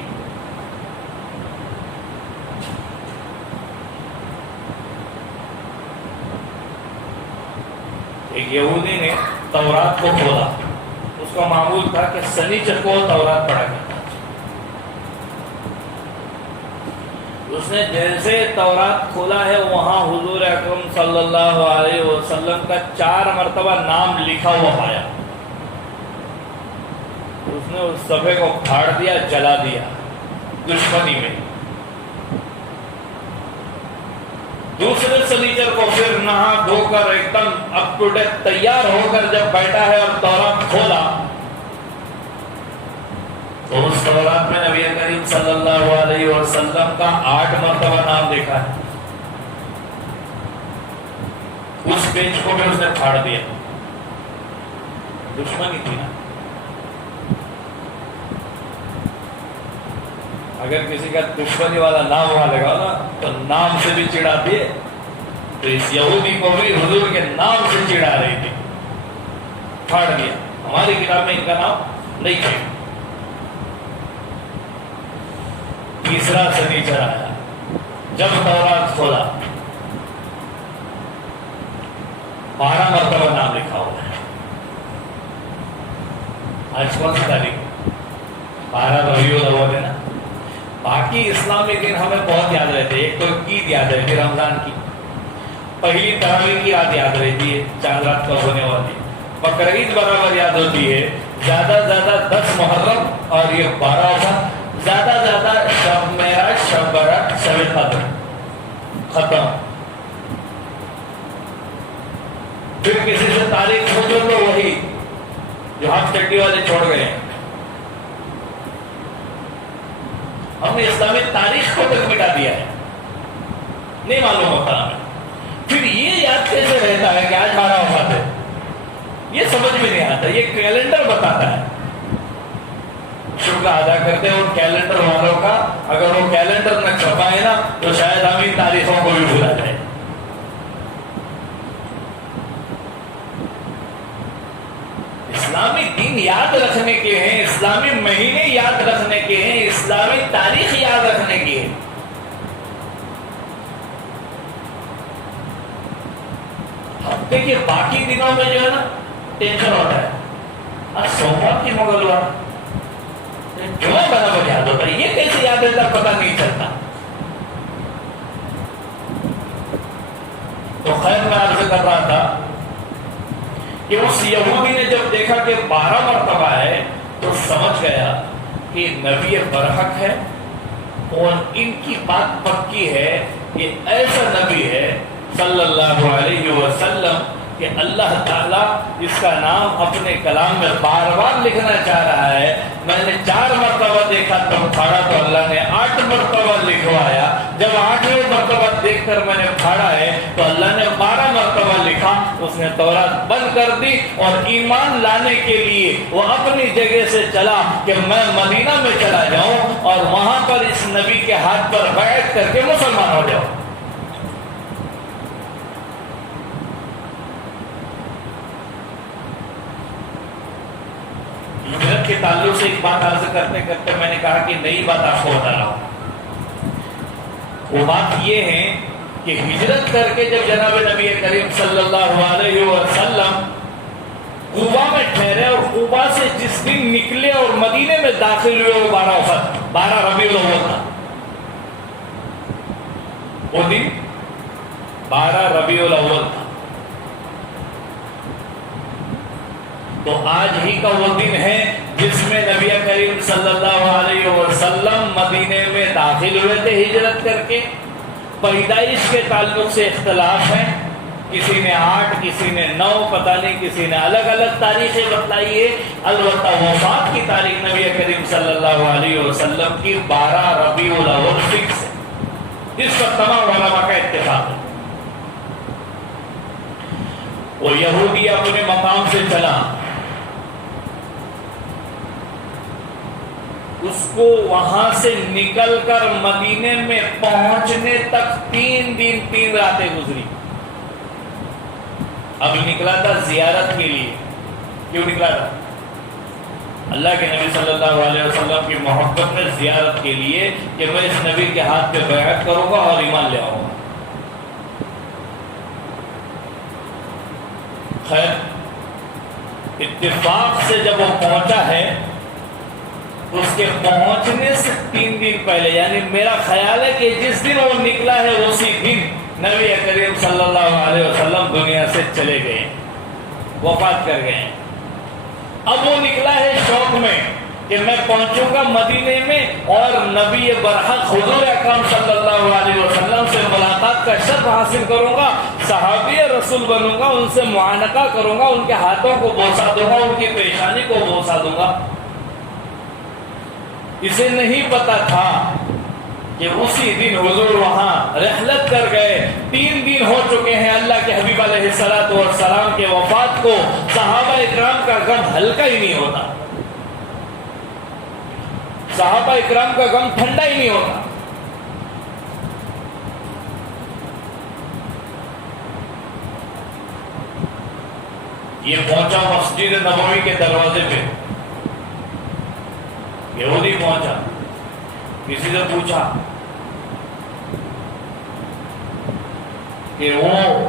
ایک یہودی نے تورات کو کھولا. اس کا معمول تھا کہ سنیچر کو تورات پڑھا کرتا. اس نے جیسے تورات کھولا ہے وہاں حضور اکرم صلی اللہ علیہ وسلم کا 4 مرتبہ نام لکھا ہوا پایا. اس نے اس صفحے کو پھاڑ دیا، جلا دیا دشمنی میں. دوسرے سنیچر کو پھر نہا دھو کر ایک دم اپ ٹو ڈیٹ تیار ہو کر جب بیٹھا ہے اور تورات کھولا تو اس تورات میں نبی کریم صلی اللہ علیہ وسلم کا 8 مرتبہ نام دیکھا ہے. اس پیج کو بھی اس نے پھاڑ دیا. دشمنی تھی نا. اگر کسی کا دشمنی والا نام وہاں لگا نا تو نام سے بھی چڑھا دیے. تو اس یہودی کو بھی حضور کے نام سے چڑھا رہی تھی، پھاڑ دیا. ہماری کتاب میں ان کا نام نہیں ہے. تیسرا سنیچر آیا، جب تورات کھولا 12 مرتبہ نام لکھا ہوا ہے. آج کون سی تاریخ؟ 12 ربیع الاول ہے نا. باقی اسلامی دن ہمیں بہت یاد رہتے ہیں. ایک تو عید یاد رہتی ہے، رمضان کی پہلی تراویح کی رات یاد رہتی ہے، چاند رات کو ہونے والی. بقرعید برابر یاد ہوتی ہے. زیادہ سے زیادہ 10 محرم اور یہ 12 کا زیادہ شب معراج، شب برات، شب قدر ختم. پھر کسی سے تاریخ پوچھو تو وہی جو ہاتھ چٹی والے چھوڑ گئے. ہم نے اسلامی تاریخ کو تک مٹا دیا ہے، نہیں معلوم ہوتا ہمیں. پھر یہ یاد کیسے رہتا ہے کہ آج 12 وفات ہے؟ یہ سمجھ میں نہیں آتا. یہ کیلنڈر بتاتا ہے. شکر ادا کرتے ہیں ان کیلنڈر والوں کا. اگر وہ کیلنڈر نہ چھپائے نا تو شاید ہم ان تاریخوں کو بھی بھلا جائیں. اسلامی دین یاد رکھنے کے ہیں، اسلامی مہینے یاد رکھنے کے ہیں، اسلامی تاریخ یاد رکھنے کی ہے. ہفتے کے باقی دنوں میں جو ہے نا ٹینشن ہوتا ہے. آج سوموار کی منگلوار جمعہ برابر یاد ہوتا ہے، یہ کیسے یاد رہتا پتہ نہیں چلتا. تو خیر میں عرض کر رہا تھا کہ اس یہودی نے جب دیکھا کہ 12 مرتبہ ہے تو سمجھ گیا کہ نبی برحق ہے اور ان کی بات پکی ہے کہ ایسا نبی ہے صلی اللہ علیہ وسلم کہ اللہ تعالیٰ اس کا نام اپنے کلام میں بار بار لکھنا چاہ رہا ہے. میں نے 4 مرتبہ دیکھا تب پھاڑا تو اللہ نے 8 مرتبہ لکھوایا. جب 8ویں مرتبہ دیکھ کر میں نے پھاڑا ہے تو اللہ نے 12 مرتبہ لکھا. اس نے تورات بند کر دی اور ایمان لانے کے لیے وہ اپنی جگہ سے چلا کہ میں مدینہ میں چلا جاؤں اور وہاں پر اس نبی کے ہاتھ پر بیعت کر کے مسلمان ہو جاؤں. ہجرت کے تعلق سے ایک بات عرض کرتے کرتے میں نے کہا کہ نئی بات آپ کو بتا رہا ہوں. وہ بات یہ ہے کہ ہجرت کر کے جب جناب نبی کریم صلی اللہ علیہ وسلم قباء میں ٹھہرے اور قباء سے جس دن نکلے اور مدینے میں داخل ہوئے وہ 12 ربیع الاول تھا. وہ دن 12 ربیع الاول تھا. تو آج ہی کا وہ دن ہے جس میں نبی کریم صلی اللہ علیہ وسلم مدینے میں داخل ہوئے تھے ہجرت کر کے. پیدائش کے تعلق سے اختلاف ہے، کسی نے 8 کسی نے 9 پتہ نہیں، کسی نے الگ الگ تاریخیں بتلائی ہے. البتہ وفات کی تاریخ نبی کریم صلی اللہ علیہ وسلم کی 12 ربیع الاول فکس ہے، اس پر تمام علماء کا اتفاق ہے. وہ یہودی اپنے مقام سے چلا، اس کو وہاں سے نکل کر مدینے میں پہنچنے تک 3 دن 3 راتیں گزری. اب نکلا تھا زیارت کے لیے. کیوں نکلا تھا؟ اللہ کے نبی صلی اللہ علیہ وسلم کی محبت میں زیارت کے لیے کہ میں اس نبی کے ہاتھ پہ بیعت کروں گا اور ایمان لے آؤں گا. خیر اتفاق سے جب وہ پہنچا ہے، اس کے پہنچنے سے 3 دن پہلے، یعنی میرا خیال ہے کہ جس دن وہ نکلا ہے اسی دن نبی کریم صلی اللہ علیہ وسلم دنیا سے چلے گئے، وفات کر گئے. اب وہ نکلا ہے شوق میں کہ میں پہنچوں گا مدینے میں اور نبی برحق حضور اکرم صلی اللہ علیہ وسلم سے ملاقات کا شرف حاصل کروں گا، صحابی رسول بنوں گا، ان سے معانقہ کروں گا، ان کے ہاتھوں کو بوسا دوں گا، ان کی پیشانی کو بوسا دوں گا. اسے نہیں پتا تھا کہ اسی دن حضور وہاں رحلت کر گئے. 3 دن ہو چکے ہیں اللہ کے حبیب علیہ الصلوۃ والسلام کے وفات کو. صحابہ اکرام کا غم ہلکا ہی نہیں ہوتا، صحابہ اکرام کا غم ٹھنڈا ہی نہیں ہوتا. یہ پہنچا مسجد نبوی کے دروازے پہ، یہودی پہنچا، کسی سے پوچھا کہ وہ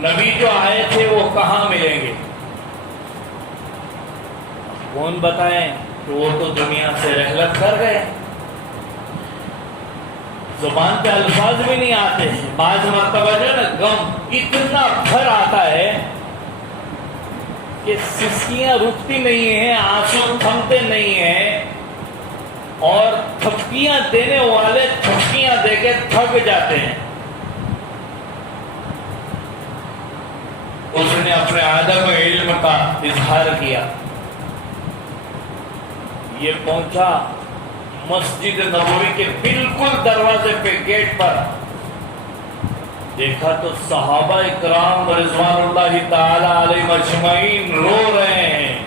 نبی جو آئے تھے وہ کہاں ملیں گے؟ کون بتائیں کہ وہ تو دنیا سے رحلت کر گئے. زبان پہ الفاظ بھی نہیں آتے ہیں. بعض مرتبہ جو ہے نا غم اتنا بھر آتا ہے کہ سسکیاں رکتی نہیں ہیں، آنسو تھمتے نہیں ہیں، اور تھپکیاں دینے والے تھپکیاں دے کے تھک جاتے ہیں. اس نے اپنے عدم علم کا اظہار کیا. یہ پہنچا مسجد نبوی کے بالکل دروازے پہ گیٹ پر، دیکھا تو صحابہ اکرام رضوان اللہ تعالی علیہ مجمعین رو رہے ہیں.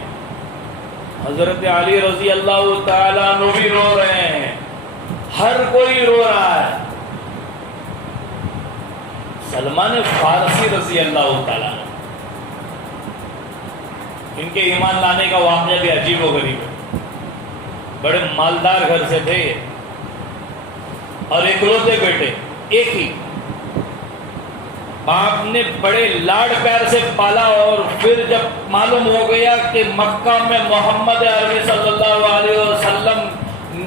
حضرت علی رضی اللہ تعالی عنہ بھی رو رہے ہیں، ہر کوئی رو رہا ہے. سلمان فارسی رضی اللہ تعالی عنہ، ان کے ایمان لانے کا واقعہ بھی عجیب و غریب ہے. بڑے مالدار گھر سے تھے اور اکلوتے بیٹے، ایک ہی. باپ نے بڑے لاڈ پیار سے پالا، اور پھر جب معلوم ہو گیا کہ مکہ میں محمد عربی صلی اللہ علیہ وسلم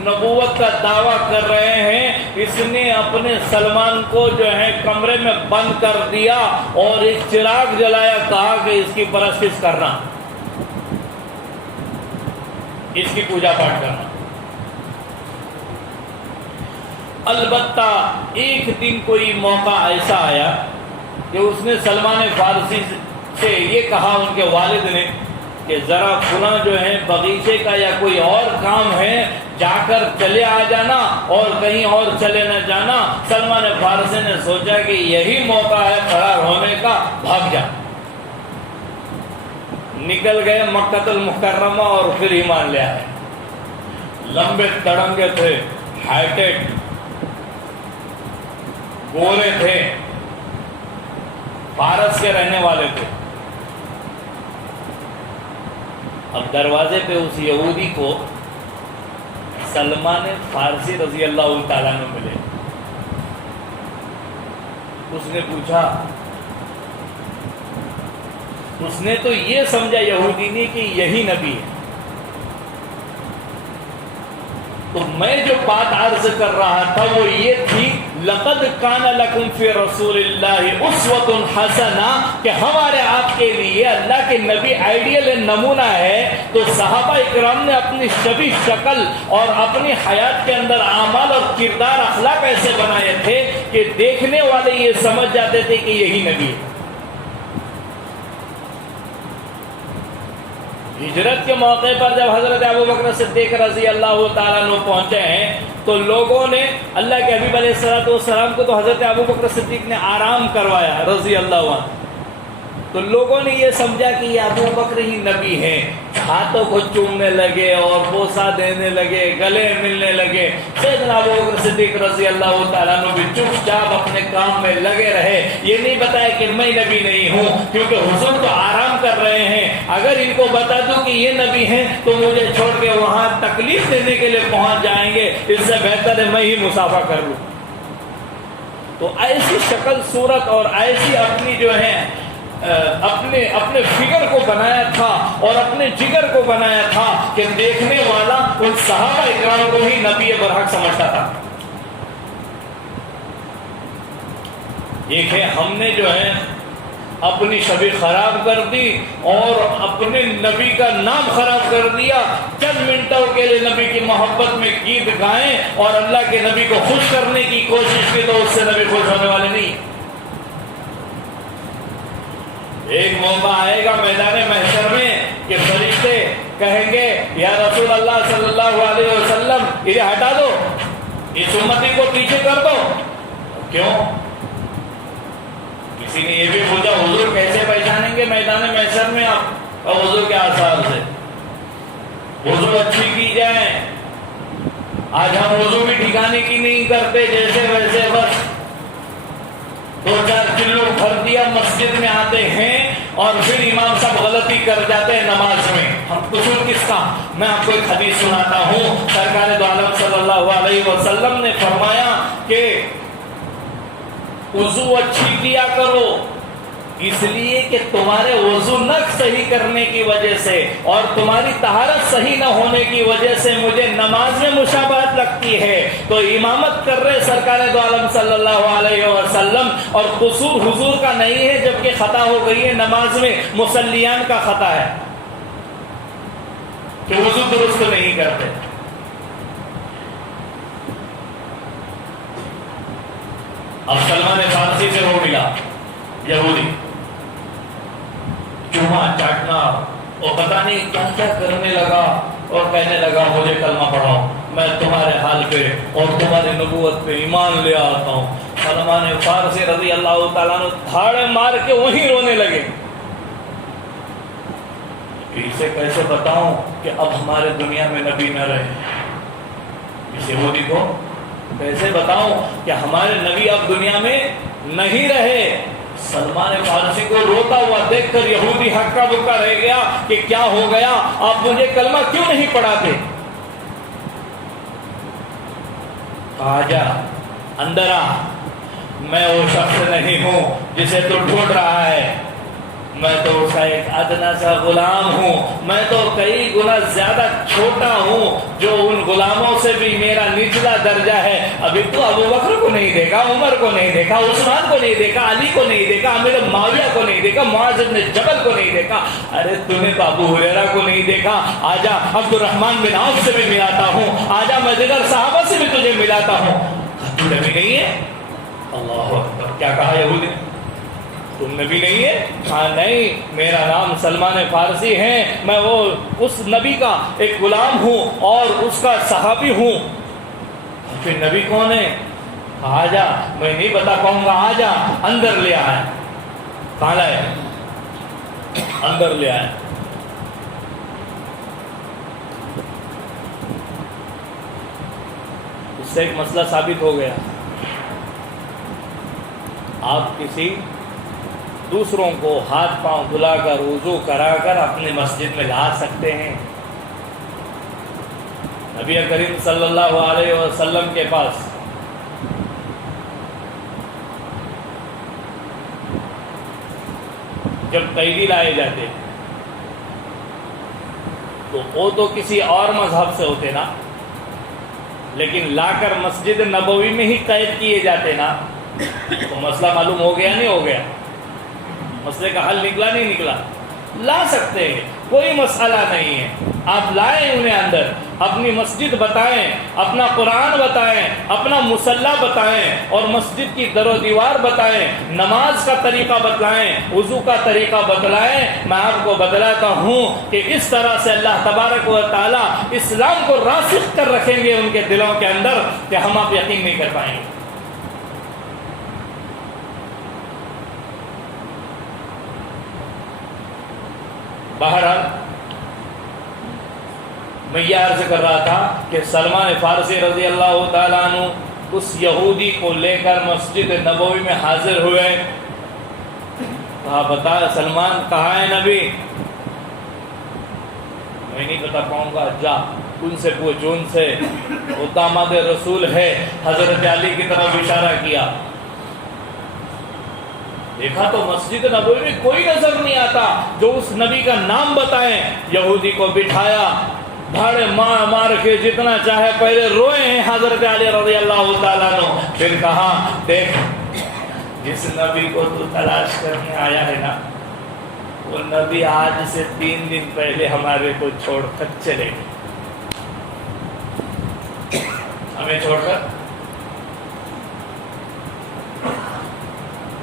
نبوت کا دعویٰ کر رہے ہیں، اس نے اپنے سلمان کو جو ہے کمرے میں بند کر دیا اور ایک چراغ جلایا، کہا کہ اس کی پرستش کرنا، اس کی پوجا پاٹ کرنا۔ البتہ ایک دن کوئی موقع ایسا آیا کہ اس نے سلمان فارسی سے یہ کہا، ان کے والد نے، کہ ذرا فلاں جو ہے باغیچے کا یا کوئی اور کام ہے، جا کر چلے آ جانا اور کہیں اور چلے نہ جانا۔ سلمان فارسی نے سوچا کہ یہی موقع ہے فرار ہونے کا، بھاگ جا۔ نکل گئے مکہ المکرمہ اور پھر ایمان لے آئے۔ لمبے تڑنگے تھے، ہائٹیڈ، گورے تھے، فارس کے رہنے والے تھے۔ اب دروازے پہ اس یہودی کو سلمان فارسی رضی اللہ تعالیٰ عنہ ملے۔ اس نے پوچھا، اس نے تو یہ سمجھا یہودی نے کہ یہی نبی ہے۔ تو میں جو بات عرض کر رہا تھا وہ یہ تھی، لقد کان لکم فی رسول اللہ اسوۃ حسنہ، کہ ہمارے آپ کے لیے اللہ کے نبی آئیڈیل نمونہ ہے۔ تو صحابہ اکرام نے اپنی شبیہ شکل اور اپنی حیات کے اندر اعمال اور کردار اخلاق ایسے بنائے تھے کہ دیکھنے والے یہ سمجھ جاتے تھے کہ یہی نبی ہے۔ ہجرت کے موقع پر جب حضرت ابوبکر صدیق رضی اللہ تعالیٰ عنہ پہنچے ہیں تو لوگوں نے اللہ کے حبیب علیہ السلام کو تو حضرت ابوبکر صدیق نے آرام کروایا رضی اللہ عنہ، تو لوگوں نے یہ سمجھا کہ یہ ابوبکر ہی نبی ہے، ہاتھوں کو چومنے لگے اور بوسہ دینے لگے، گلے ملنے لگے۔ سیدنا ابوبکر صدیق رضی اللہ تعالیٰ عنہ بھی چپ چاپ اپنے کام میں لگے رہے، یہ نہیں بتایا کہ میں نبی نہیں ہوں، کیونکہ حضور تو آرام کر رہے ہیں، اگر ان کو بتا دوں کہ یہ نبی ہیں تو مجھے چھوڑ کے وہاں تکلیف دینے کے لیے پہنچ جائیں گے، اس سے بہتر ہے میں ہی مسافہ کر لوں۔ تو ایسی شکل صورت اور ایسی اپنی جو ہے اپنے فکر کو بنایا تھا اور اپنے جگر کو بنایا تھا کہ دیکھنے والا ان صحابہ اکرام کو ہی نبی برحق سمجھتا تھا۔ ایک ہے ہم نے جو ہے اپنی شبیہ خراب کر دی اور اپنے نبی کا نام خراب کر دیا، چند منٹوں کے لیے نبی کی محبت میں گیت گائیں اور اللہ کے نبی کو خوش کرنے کی کوشش کی تو اس سے نبی خوش ہونے والے نہیں۔ ایک موقع آئے گا میدان محشر میں کہ فرشتے کہیں گے یا رسول اللہ صلی اللہ علیہ وسلم انہیں ہٹا دو، اس امتی کو پیچھے کر دو۔ کیوں؟ کسی نے یہ بھی پوچھا حضور کیسے پہچانیں گے میدان محشر میں آپ؟ اور حضور کے آثار سے وضو اچھی کی جائے۔ آج ہم وضو بھی ٹھکانے کی نہیں کرتے، جیسے ویسے بس 2-4 کلو بھر دیا مسجد میں آتے ہیں اور پھر امام صاحب غلطی کر جاتے ہیں نماز میں۔ ہم قصور کس کا؟ میں آپ کو ایک حدیث سناتا ہوں، سرکار دو عالم صلی اللہ علیہ وسلم نے فرمایا کہ وضو اچھی کیا کرو، اس لیے کہ تمہارے وضو نہ صحیح کرنے کی وجہ سے اور تمہاری طہارت صحیح نہ ہونے کی وجہ سے مجھے نماز میں مشابہت لگتی ہے۔ تو امامت کر رہے سرکار دو عالم صلی اللہ علیہ وسلم، اور قصور حضور کا نہیں ہے جبکہ خطا ہو گئی ہے نماز میں، مصلیان کا خطا ہے کہ وضو درست نہیں کرتے۔ اب سلمان فارسی سے وہ ملا یہودی، چوما چاٹنا اور پتہ نہیں کیا کیا کرنے لگا اور کہنے لگا مجھے کلمہ پڑھاؤ، میں تمہارے حال پہ اور تمہاری نبوت پہ ایمان لے آتا ہوں۔ سلمان فارسی رضی اللہ تعالیٰ عنہ تھاڑے مار کے وہیں رونے لگے کہ اسے کیسے بتاؤں کہ اب ہمارے دنیا میں نبی نہ رہے، اس یہودی کو کیسے بتاؤں کہ ہمارے نبی اب دنیا میں نہیں رہے۔ سلمان فارسی کو روتا ہوا دیکھ کر یہودی ہکا بکا رہ گیا کہ کیا ہو گیا، آپ مجھے کلمہ کیوں نہیں پڑھاتے؟ کہا جا اندر آ، میں وہ شخص نہیں ہوں جسے تو ڈھونڈ رہا ہے، میں تو اس کا ایک ادنا سا غلام ہوں، میں تو کئی گنا زیادہ چھوٹا ہوں، جو ان غلاموں سے بھی میرا نچلا درجہ ہے۔ ابھی تو ابو بکر کو نہیں دیکھا، عمر کو نہیں دیکھا، عثمان کو نہیں دیکھا، علی کو نہیں دیکھا، امیر معاویہ کو نہیں دیکھا، معاذ بن جبل کو نہیں دیکھا، ارے تو نے تو ابو ہریرہ کو نہیں دیکھا، آجا عبد الرحمن بن عوف سے بھی ملاتا ہوں، آجا میں دیگر صحابہ سے بھی تجھے ملاتا ہوں۔ تو نبی نہیں ہے؟ اللہ اکبر، کیا کہا یہودی نے؟ تم نبی نہیں ہے؟ ہاں نہیں، میرا نام سلمان فارسی ہے، میں وہ اس نبی کا ایک غلام ہوں اور اس کا صحابی ہوں۔ پھر نبی کون ہے؟ آجا، میں نہیں بتا پاؤں گا، آجا، اندر لے آئے۔ کہاں لائے؟ اندر لے آئے۔ اس سے ایک مسئلہ ثابت ہو گیا، آپ کسی دوسروں کو ہاتھ پاؤں دھلا کر وضو کرا کر اپنی مسجد میں لا سکتے ہیں۔ نبی کریم صلی اللہ علیہ وسلم کے پاس جب قیدی لائے جاتے تو وہ تو کسی اور مذہب سے ہوتے نا، لیکن لا کر مسجد نبوی میں ہی قید کیے جاتے نا، تو مسئلہ معلوم ہو گیا نہیں ہو گیا؟ مسئلے کا حل نکلا نہیں نکلا؟ لا سکتے ہیں، کوئی مسئلہ نہیں ہے، آپ لائیں انہیں اندر، اپنی مسجد بتائیں، اپنا قرآن بتائیں، اپنا مصلی بتائیں اور مسجد کی در و دیوار بتائیں، نماز کا طریقہ بتلائیں، وضو کا طریقہ بتلائیں۔ میں آپ کو بتلاتا ہوں کہ اس طرح سے اللہ تبارک و تعالیٰ اسلام کو راسخ کر رکھیں گے ان کے دلوں کے اندر کہ ہم آپ یقین نہیں کر پائیں گے۔ بہرحال میں یہ عرض کر رہا تھا کہ سلمان فارسی رضی اللہ تعالیٰ عنہ اس یہودی کو لے کر مسجد نبوی میں حاضر ہوئے۔ کہا بتا سلمان کہاں ہے نبی؟ میں نہیں بتا پاؤں گا، جا ان سے پوچھ، ان سے، وہ داماد رسول ہے۔ حضرت علی کی طرف اشارہ کیا، دیکھا تو مسجد نبوی میں کوئی نظر نہیں آتا جو اس نبی کا نام بتائیں۔ یہودی کو بٹھایا، دھاڑے مار مار کے جتنا چاہے پہلے روئے ہیں حضرت علی رضی اللہ تعالیٰ عنہ، پھر کہا دیکھ جس نبی کو تو تلاش کرنے آیا ہے نا، وہ نبی آج سے 3 دن پہلے ہمارے کو چھوڑ کر چلے گئے، ہمیں چھوڑ کر۔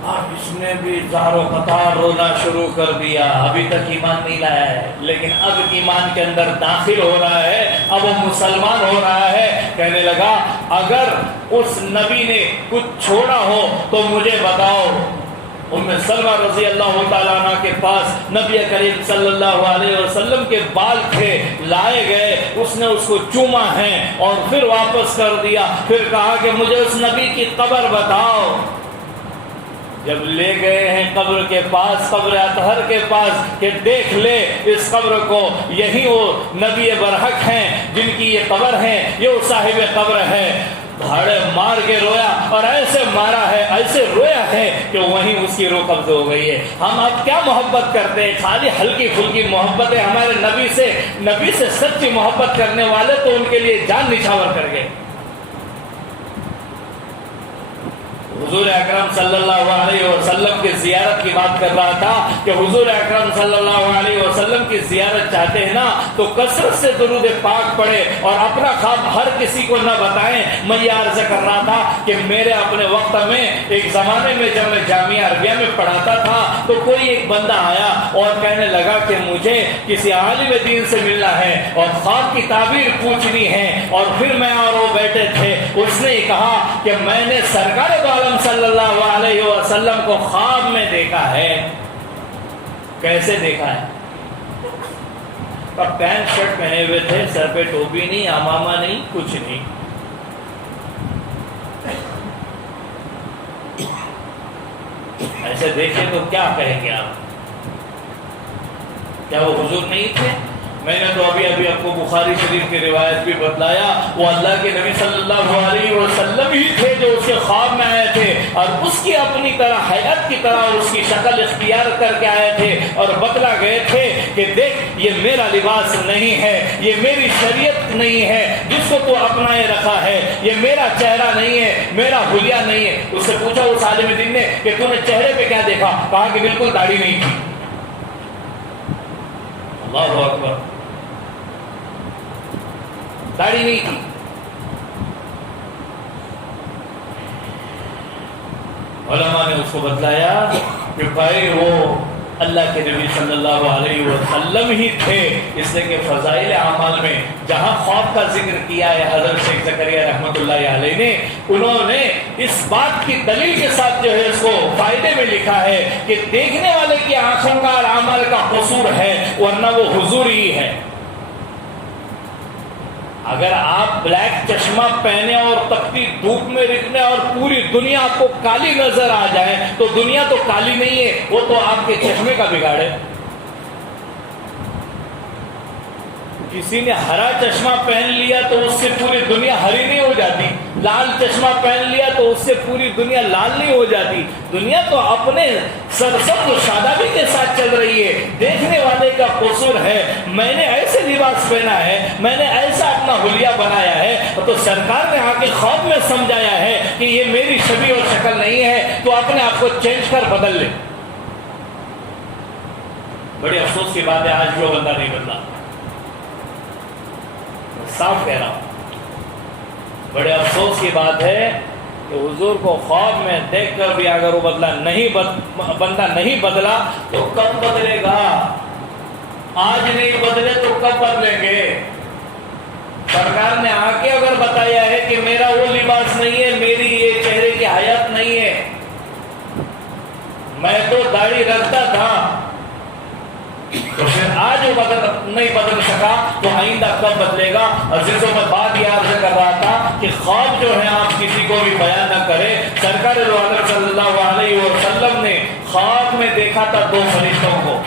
اب اس نے بھی زار و قطار رونا شروع کر دیا، ابھی تک ایمان نہیں لایا ہے، لیکن اب ایمان کے اندر داخل ہو رہا ہے، اب وہ مسلمان ہو رہا ہے۔ کہنے لگا اگر اس نبی نے کچھ چھوڑا ہو تو مجھے بتاؤ۔ ام سلمہ رضی اللہ تعالیٰ عنہ کے پاس نبی کریم صلی اللہ علیہ وسلم کے بال تھے، لائے گئے، اس نے اس کو چوما ہے اور پھر واپس کر دیا، پھر کہا کہ مجھے اس نبی کی قبر بتاؤ۔ جب لے گئے ہیں قبر کے پاس، قبر اطہر کے پاس، کہ دیکھ لے اس قبر کو، یہی وہ نبی برحق ہیں جن کی یہ قبر ہے، یہ وہ صاحب قبر ہے۔ دھاڑے مار کے رویا اور ایسے مارا ہے، ایسے رویا ہے کہ وہیں اس کی روح قبض ہو گئی ہے۔ ہم اب کیا محبت کرتے ہیں؟ خالی ہلکی پھلکی محبت ہے۔ ہمارے نبی سے سچی محبت کرنے والے تو ان کے لیے جان نچھاور کر گئے۔ حضور اکرم صلی اللہ علیہ وسلم کی زیارت کی بات کر رہا تھا کہ حضور اکرم صلی اللہ علیہ وسلم کی زیارت چاہتے ہیں نا تو کثرت سے درود پاک پڑھے اور اپنا خواب ہر کسی کو نہ بتائیں۔ میں یہ عرض کر رہا تھا کہ میرے اپنے وقت میں ایک زمانے میں جب میں جامعہ عربیہ میں پڑھاتا تھا تو کوئی ایک بندہ آیا اور کہنے لگا کہ مجھے کسی عالم دین سے ملنا ہے اور خواب کی تعبیر پوچھنی ہے، اور پھر میں اور وہ بیٹھے تھے، اس نے کہا کہ میں نے سرکار دو عالم صلی اللہ علیہ وسلم کو خواب میں دیکھا ہے۔ کیسے دیکھا ہے؟ پینٹ شرٹ پہنے ہوئے تھے، سر پہ ٹوپی نہیں، امامہ نہیں، کچھ نہیں۔ ایسے دیکھیں تو کیا کہیں گے آپ؟ کیا وہ حضور نہیں تھے؟ میں نے تو ابھی آپ کو بخاری شریف کی روایت بھی بتلایا، وہ اللہ کے نبی صلی اللہ علیہ وسلم ہی تھے جو اس کے خواب میں آئے تھے، اور اس کی اپنی طرح حیات کی طرح اس کی شکل اختیار کر کے آئے تھے اور بتلا گئے تھے کہ دیکھ یہ میرا لباس نہیں ہے، یہ میری شریعت نہیں ہے جس کو تو اپنائے رکھا ہے، یہ میرا چہرہ نہیں ہے، میرا حلیہ نہیں ہے۔ اس سے پوچھا اس عالم دین نے کہ تو نے چہرے پہ کیا دیکھا؟ کہا کہ بالکل داڑھی نہیں تھی۔ اللہ اکبر، داڑھی نہیں تھی۔ علماء نے اس کو بتلایا کہ بھائی وہ اللہ کے نبی صلی اللہ علیہ وسلم ہی تھے، اس لیے کہ فضائل اعمال میں جہاں خواب کا ذکر کیا ہے حضرت شیخ زکریا رحمۃ اللہ علیہ نے، انہوں نے اس بات کی دلیل کے ساتھ جو ہے اس کو فائدے میں لکھا ہے کہ دیکھنے والے کی آنکھوں کا اور اعمال کا قصور ہے، ورنہ وہ حضور ہی ہے۔ اگر آپ بلیک چشمہ پہنے اور تپتی دھوپ میں رکھنے اور پوری دنیا آپ کو کالی نظر آ جائے تو دنیا تو کالی نہیں ہے، وہ تو آپ کے چشمے کا بگاڑ ہے۔ کسی نے ہرا چشمہ پہن لیا تو اس سے پوری دنیا ہری نہیں ہو جاتی، لال چشمہ پہن لیا تو اس سے پوری دنیا لال نہیں ہو جاتی۔ دنیا تو اپنے سرسبز و شادابی کے ساتھ چل رہی ہے، دیکھنے والے کا قصور ہے۔ میں نے ایسے لباس پہنا ہے، میں نے ایسا اپنا حلیہ بنایا ہے، تو سرکار نے آ کے خواب میں سمجھایا ہے کہ یہ میری شبیہ اور شکل نہیں ہے، تو اپنے آپ کو چینج کر بدل لے۔ بڑی افسوس کی بات ہے آج بھی وہ بندہ نہیں بدلا، صاف کہہ رہا ہوں۔ بڑے افسوس کی بات ہے کہ حضور کو خواب میں دیکھ کر بھی اگر وہ بندہ نہیں بدلا تو کب بدلے گا؟ آج نہیں بدلے تو کب بدلیں گے؟ سرکار نے آ کے اگر بتایا ہے کہ میرا وہ لباس نہیں ہے، میری یہ چہرے کی حیات نہیں ہے، میں تو داڑھی رکھتا تھا، تو پھر آج وہ نہیں بدل سکا تو آئندہ کب بدلے گا؟ عزیزوں میں بات یہ عرض کر رہا تھا کہ خواب جو ہے آپ کسی کو بھی بیان نہ کریں۔ سرکار دو عالم صلی اللہ علیہ وسلم نے خواب میں دیکھا تھا دو فرشتوں کو۔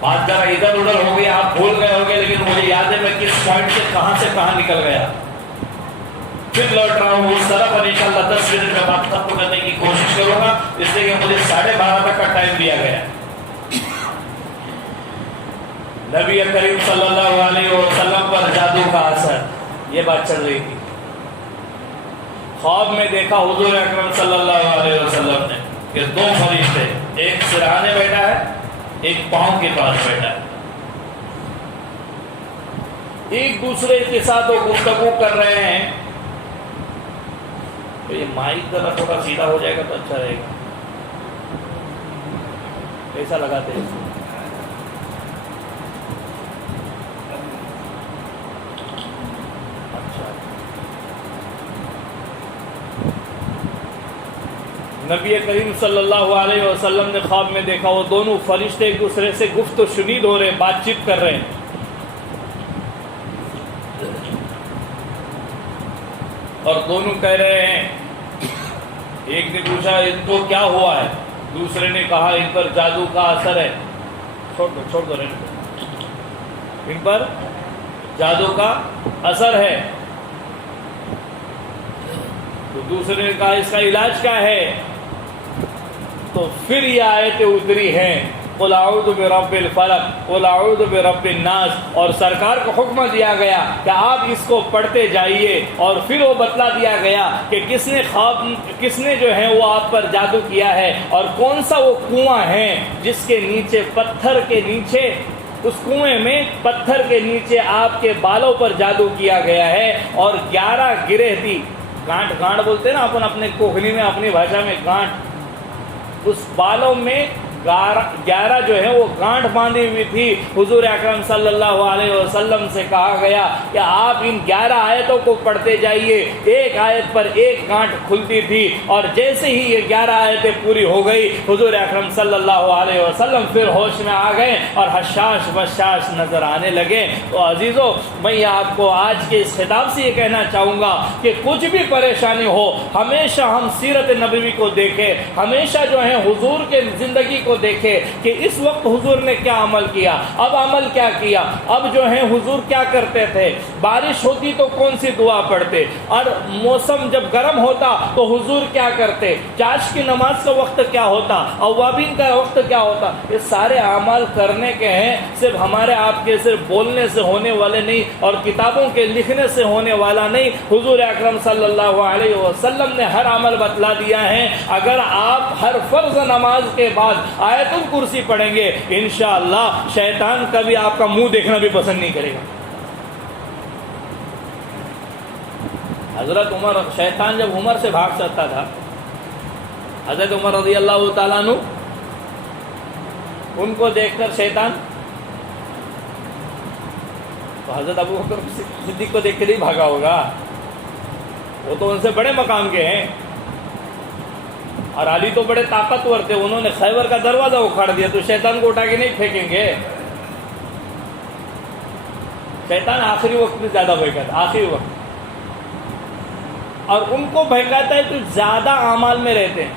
بات ذرا ادھر ادھر ہو گئی، آپ بھول گئے ہو گے، لیکن مجھے یاد ہے میں کس پوائنٹ سے کہاں نکل گیا۔ پھر لوٹ رہا ہوں اس طرف، اور انشاءاللہ 10 منٹ میں بات ختم کرنے کی کوشش کروں گا، اس لیے کہ مجھے 12:30 تک کا ٹائم دیا گیا۔ نبی کریم صلی اللہ علیہ وسلم پر جادو کا اثر، یہ بات چل رہی تھی۔ خواب میں دیکھا حضور اکرم صلی اللہ علیہ وسلم نے کہ دو فرشتے، ایک سرہانے بیٹھا ہے، ایک پاؤں کے پاس بیٹھا ہے، ایک دوسرے کے ساتھ وہ گفتگو کر رہے ہیں۔ تو یہ مائک ذرا تھوڑا سیدھا ہو جائے گا تو اچھا رہے گا۔ کیسا لگاتے ہیں؟ نبی کریم صلی اللہ علیہ وسلم نے خواب میں دیکھا وہ دونوں فرشتے ایک دوسرے سے گفت و شنید ہو رہے ہیں، بات چیت کر رہے ہیں۔ اور دونوں کہہ رہے ہیں، ایک نے پوچھا ان کو کیا ہوا ہے، دوسرے نے کہا ان پر جادو کا اثر ہے، چھوڑ دو ان پر جادو کا اثر ہے۔ تو دوسرے نے کہا اس کا علاج کیا ہے؟ تو پھر یہ آیتیں اتری ہیں، قل اعوذ برب الفلق قل اعوذ برب الناس، اور سرکار کو حکم دیا گیا کہ آپ اس کو پڑھتے جائیے، اور پھر وہ بتلا دیا گیا کہ کس نے جو ہے وہ آپ پر جادو کیا ہے، اور کون سا وہ کنواں ہے جس کے نیچے پتھر کے نیچے، اس کنویں میں پتھر کے نیچے آپ کے بالوں پر جادو کیا گیا ہے، اور 11 گرہ تھی، گانٹ بولتے ہیں نا اپن اپنے کوکھلی میں، اپنی بھاشا میں گانٹ، اس بالوں میں 11 جو ہے وہ گانٹ باندھی ہوئی تھی۔ حضور اکرم صلی اللہ علیہ وسلم سے کہا گیا کہ آپ ان 11 آیتوں کو پڑھتے جائیے، ایک آیت پر ایک گانٹ کھلتی تھی، اور جیسے ہی یہ 11 آیتیں پوری ہو گئی حضور اکرم صلی اللہ علیہ وسلم پھر ہوش میں آ گئے اور حشاش بشاش نظر آنے لگے۔ تو عزیزو، میں آپ کو آج کے اس خطاب سے یہ کہنا چاہوں گا کہ کچھ بھی پریشانی ہو، ہمیشہ ہم سیرت نبوی کو دیکھیں، ہمیشہ جو ہے حضور کے زندگی کو کو دیکھے کہ اس وقت حضور نے کیا عمل کیا، اب عمل کیا کیا، اب جو ہے حضور کیا کرتے تھے، بارش ہوتی تو کون سی دعا پڑھتے، اور موسم جب گرم ہوتا تو حضور کیا کرتے، چاش کی نماز کا وقت کیا ہوتا، اوابین کا وقت کیا ہوتا. یہ سارے اعمال کرنے کے ہیں، صرف ہمارے آپ کے صرف بولنے سے ہونے والے نہیں اور کتابوں کے لکھنے سے ہونے والا نہیں. حضور اکرم صلی اللہ علیہ وسلم نے ہر عمل بتلا دیا ہے. اگر آپ ہر فرض نماز کے بعد آیت الکرسی پڑھیں گے انشاءاللہ شیطان کبھی آپ کا منہ دیکھنا بھی پسند نہیں کرے گا. حضرت عمر، شیطان جب عمر سے بھاگ سکتا تھا، حضرت عمر رضی اللہ تعالیٰ عنہ ان کو دیکھ کر شیطان، تو حضرت ابو بکر صدیق کو دیکھ کے نہیں بھاگا ہوگا، وہ تو ان سے بڑے مقام کے ہیں. اور علی تو بڑے طاقتور تھے، انہوں نے خیبر کا دروازہ اکھاڑ دیا، تو شیطان کو اٹھا کے نہیں پھینکیں گے. شیطان آخری وقت میں زیادہ بھڑکاتا، آخری وقت، اور ان کو بھڑکاتا ہے تو زیادہ اعمال میں رہتے ہیں.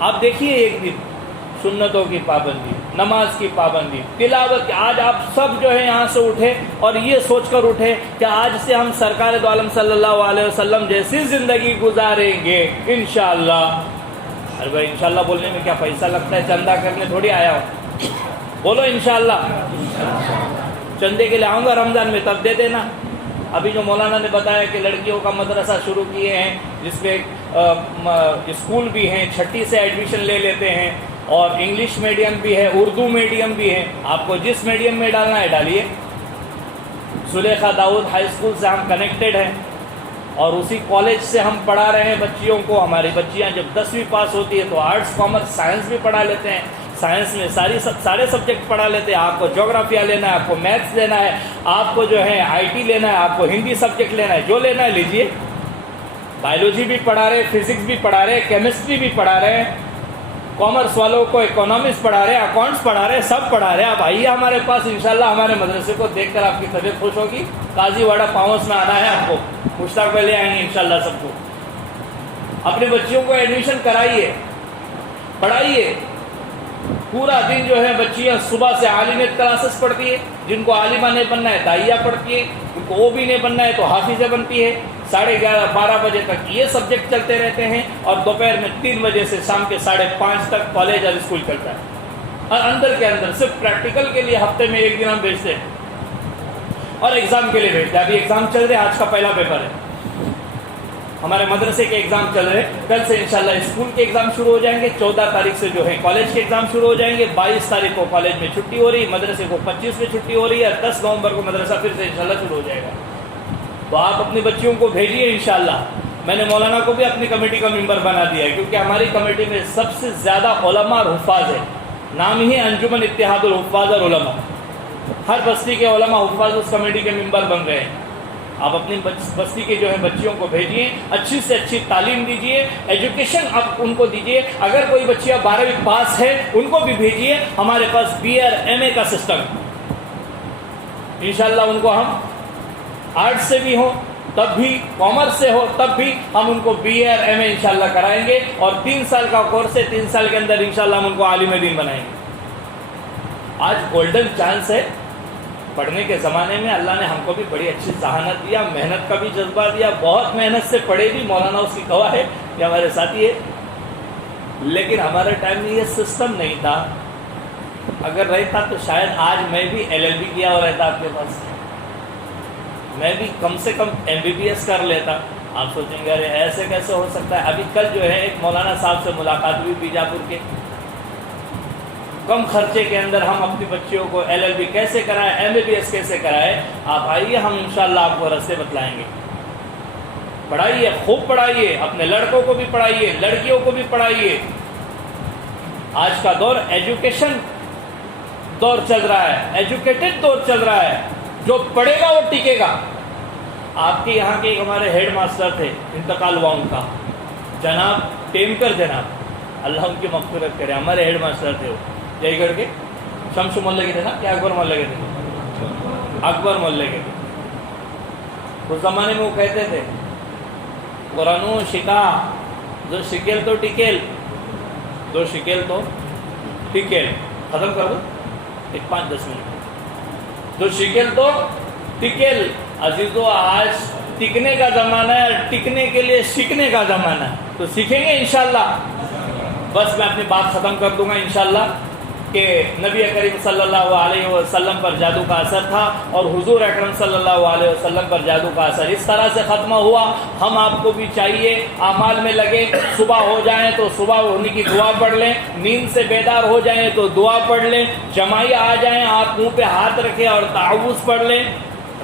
آپ دیکھیے ایک دن سنتوں کی پابندی، نماز کی پابندی، تلاوت کی. آج آپ سب جو ہے یہاں سے اٹھے اور یہ سوچ کر اٹھے کہ آج سے ہم سرکار دو عالم صلی اللہ علیہ وسلم جیسی زندگی گزاریں گے انشاءاللہ. ارے بھائی انشاءاللہ بولنے میں کیا پیسہ لگتا ہے، چندہ کرنے تھوڑی آیا ہو. بولو انشاءاللہ. چندے کے لیے آؤں گا رمضان میں، تب دے دینا. ابھی جو مولانا نے بتایا کہ لڑکیوں کا مدرسہ شروع کیے ہیں جس میں اسکول بھی ہیں، 6ٹھی سے ایڈمیشن لے لیتے ہیں، اور انگلش میڈیم بھی ہے، اردو میڈیم بھی ہے. آپ کو جس میڈیم میں ڈالنا ہے ڈالیے. زلیخا داؤد ہائی اسکول سے ہم کنیکٹڈ ہیں اور اسی کالج سے ہم پڑھا رہے ہیں بچیوں کو. ہماری بچیاں جب 10ویں پاس ہوتی ہے تو آرٹس، کامرس، سائنس بھی پڑھا لیتے ہیں. سائنس میں سارے سبجیکٹ پڑھا لیتے ہیں. آپ کو جغرافیہ لینا ہے، آپ کو میتھس لینا ہے، آپ کو جو ہے IT لینا ہے، آپ کو ہندی سبجیکٹ لینا ہے، جو لینا ہے لیجئے. بایولوجی بھی پڑھا رہے، فزکس بھی پڑھا رہے، کیمسٹری بھی پڑھا رہے، کامرس والوں کو اکنامکس پڑھا رہے، اکاؤنٹس پڑھا رہے، سب پڑھا رہے. آپ آئیے ہمارے پاس، انشاءاللہ ہمارے مدرسے کو دیکھ کر آپ کی طبیعت خوش ہوگی. قاضی واڑہ پاؤنس میں آنا ہے آپ کو، مشتاق پہ لے آئیں گے انشاءاللہ سب کو. اپنے بچیوں کو ایڈمیشن کرائیے، پڑھائیے. پورا دن جو ہے بچیاں صبح سے عالمیت کلاسز پڑھتی ہے. جن کو عالمہ نہیں بننا ہے داعیہ پڑھتی ہے، ان کو وہ بھی نہیں بننا ہے تو حافظہ بنتی ہے. 11:30 12 بجے تک یہ سبجیکٹ چلتے رہتے ہیں، اور دوپہر میں 3 بجے سے شام کے 5:30 تک کالج اور اسکول چلتا ہے. اور اندر کے اندر صرف پریکٹیکل کے لیے ہفتے میں 1 دن ہم بھیجتے ہیں اور ایگزام کے لیے بھیجتے ہیں. ابھی ایگزام چل رہے ہیں، آج کا پہلا پیپر ہے. ہمارے مدرسے کے ایگزام چل رہے ہیں. کل سے انشاءاللہ اسکول کے ایگزام شروع ہو جائیں گے. 14 تاریخ سے جو ہے کالج کے ایگزام شروع ہو جائیں گے. 22 تاریخ کو کالج میں چھٹی ہو رہی ہے، مدرسے کو 25 میں چھٹی ہو رہی ہے. 10 نومبر کو مدرسہ پھر سے انشاءاللہ شروع ہو جائے گا. تو آپ اپنی بچیوں کو بھیجیے انشاءاللہ. میں نے مولانا کو بھی اپنی کمیٹی کا ممبر بنا دیا ہے، کیونکہ ہماری کمیٹی میں سب سے زیادہ علماء اور حفاظ ہے. نام ہی انجمن اتحاد الحفاظ اور علماء. ہر بستی کے علماء حفاظ اس کمیٹی کے ممبر بن رہے ہیں. آپ اپنی بستی کے جو ہے بچیوں کو بھیجیے، اچھی سے اچھی تعلیم دیجیے، ایجوکیشن آپ ان کو دیجیے. اگر کوئی بچیاں 12ویں پاس ہے ان کو بھی بھیجیے. ہمارے پاس BA اور MA کا سسٹم انشاءاللہ. ان کو ہم آرٹ سے بھی ہوں تب بھی، کامرس سے ہو تب بھی ہم ان کو BA اور MA انشاءاللہ کرائیں گے. اور 3 سال کا کورس ہے، 3 سال کے اندر انشاءاللہ ہم ان کو عالم دین بنائیں گے. آج گولڈن چانس ہے. پڑھنے کے زمانے میں اللہ نے ہم کو بھی بڑی اچھی ذہانت دیا، محنت کا بھی جذبہ دیا. بہت محنت سے پڑھے بھی، مولانا اس کی گواہ ہے، یہ ہمارے ساتھی ہے. لیکن ہمارے ٹائم میں یہ سسٹم نہیں تھا. اگر رہتا تو شاید آج میں بھی LLB کیا ہو رہتا آپ کے پاس، میں بھی کم سے کم MBBS کر لیتا. آپ سوچیں گے ارے ایسے کیسے ہو سکتا ہے. ابھی کل جو ہے ایک مولانا صاحب سے ملاقات ہوئی بیجاپور کے. کم خرچے کے اندر ہم اپنی بچیوں کو LLB کیسے کرائیں، MBBS کیسے کرائیں. آپ آئیے، ہم انشاءاللہ آپ کو راستے بتلائیں گے. پڑھائیے، خوب پڑھائیے، اپنے لڑکوں کو بھی پڑھائیے، لڑکیوں کو بھی پڑھائیے. آج کا دور ایجوکیشن دور چل رہا ہے، ایجوکیٹڈ دور چل رہا ہے. جو پڑھے گا وہ ٹکے گا. آپ کے یہاں کے ایک ہمارے ہیڈ ماسٹر تھے، انتقال ہوا ان کا، جناب ٹیمکر جناب، اللہ ان کی مغفرت کرے. ہمارے ہیڈ ماسٹر تھے وہ جے گڑھ کے، شمس محلے کے تھے نا، کیا اکبر محلے کے تھے، اکبر محلے کے تھے. اس زمانے میں وہ کہتے تھے قرآن شکا دو شکیل تو ٹکیل، دو شکیل تو ٹکل ختم کر دو 5-10 منٹ. تو شکل تو ٹکل عزیزو آج ٹکنے کا زمانہ ہے, ٹکنے کے لیے سیکھنے کا زمانہ ہے, تو سیکھیں گے انشاءاللہ. بس میں اپنی بات ختم کر دوں گا انشاءاللہ کہ نبی کریم صلی اللہ علیہ وسلم پر جادو کا اثر تھا اور حضور اکرم صلی اللہ علیہ وسلم پر جادو کا اثر اس طرح سے ختم ہوا. ہم آپ کو بھی چاہیے اعمال میں لگے, صبح ہو جائیں تو صبح ہونے کی دعا پڑھ لیں, نیند سے بیدار ہو جائیں تو دعا پڑھ لیں, جمائی آ جائیں آپ منہ پہ ہاتھ رکھیں اور تعوذ پڑھ لیں,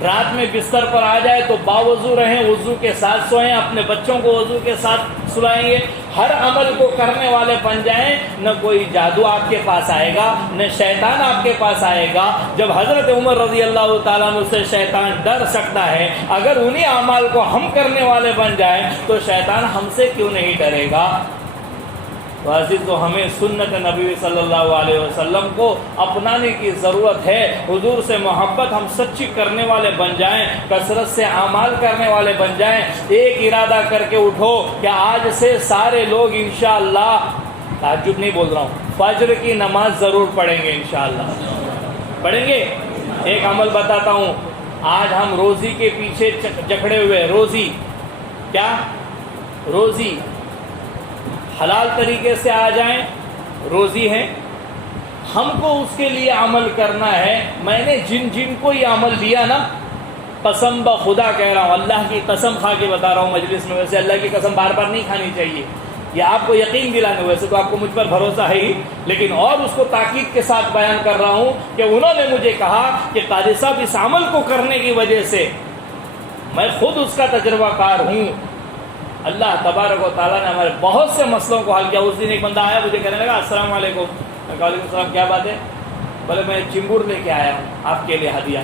رات میں بستر پر آ جائے تو باوضو رہیں, وضو کے ساتھ سوئیں, اپنے بچوں کو وضو کے ساتھ سلائیں گے, ہر عمل کو کرنے والے بن جائیں. نہ کوئی جادو آپ کے پاس آئے گا, نہ شیطان آپ کے پاس آئے گا. جب حضرت عمر رضی اللہ تعالیٰ عنہ سے شیطان ڈر سکتا ہے, اگر انہی اعمال کو ہم کرنے والے بن جائیں تو شیطان ہم سے کیوں نہیں ڈرے گا. تو عزیز تو ہمیں سنت نبی صلی اللہ علیہ وسلم کو اپنانے کی ضرورت ہے. حضور سے محبت ہم سچی کرنے والے بن جائیں, کثرت سے اعمال کرنے والے بن جائیں. ایک ارادہ کر کے اٹھو کہ آج سے سارے لوگ انشاءاللہ, تہجد نہیں بول رہا ہوں, فجر کی نماز ضرور پڑھیں گے انشاءاللہ, پڑھیں گے. ایک عمل بتاتا ہوں, آج ہم روزی کے پیچھے جکڑے ہوئے, روزی کیا, روزی حلال طریقے سے آ جائیں, روزی ہے, ہم کو اس کے لیے عمل کرنا ہے. میں نے جن کو یہ عمل دیا نا, قسم بخدا کہہ رہا ہوں, اللہ کی قسم کھا کے بتا رہا ہوں مجلس میں, ویسے اللہ کی قسم بار بار نہیں کھانی چاہیے, یہ آپ کو یقین دلانے, ویسے تو آپ کو مجھ پر بھروسہ ہے ہی, لیکن اور اس کو تاکید کے ساتھ بیان کر رہا ہوں کہ انہوں نے مجھے کہا کہ قاضی صاحب اس عمل کو کرنے کی وجہ سے میں خود اس کا تجربہ کار ہوں. اللہ تبارک و تعالیٰ نے ہمارے بہت سے مسئلوں کو حل کیا. اس دن ایک بندہ آیا, مجھے کہنے لگا السلام علیکم. میں کہا وعلیکم السلام, کیا بات ہے؟ بولے میں چنگور لے کے آیا ہوں آپ کے لیے ہدیہ.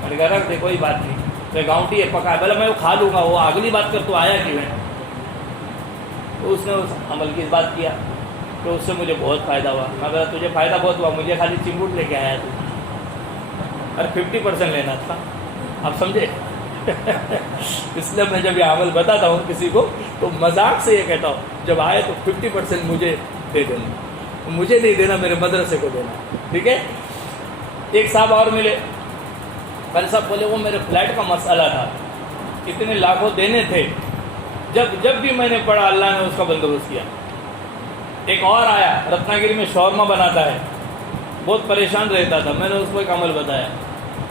میں نے کہا رکھ دے, کوئی بات نہیں, تو گاؤنٹی ہے پکا ہے. بولے میں وہ کھا لوں گا, وہ اگلی بات کر, تو آیا کیوں ہے؟ تو اس نے اس عمل کی بات کیا, تو اس سے مجھے بہت فائدہ ہوا. میں بولا تجھے فائدہ بہت ہوا, مجھے خالی چنگور لے کے آیا تو, اور 50% لینا تھا, آپ سمجھے. اس لیے میں جب یہ عمل بتاتا ہوں کسی کو تو مذاق سے یہ کہتا ہوں, جب آئے تو 50% مجھے دے دینا, مجھے نہیں دینا, میرے مدرسے کو دینا, ٹھیک ہے. ایک صاحب اور ملے, پہلے صاحب بولے وہ میرے فلیٹ کا مسئلہ تھا, اتنے لاکھوں دینے تھے, جب بھی میں نے پڑھا اللہ نے اس کا بندوبست کیا. ایک اور آیا, رتنا گری میں شورما بناتا ہے, بہت پریشان رہتا تھا, میں نے اس کو ایک عمل بتایا,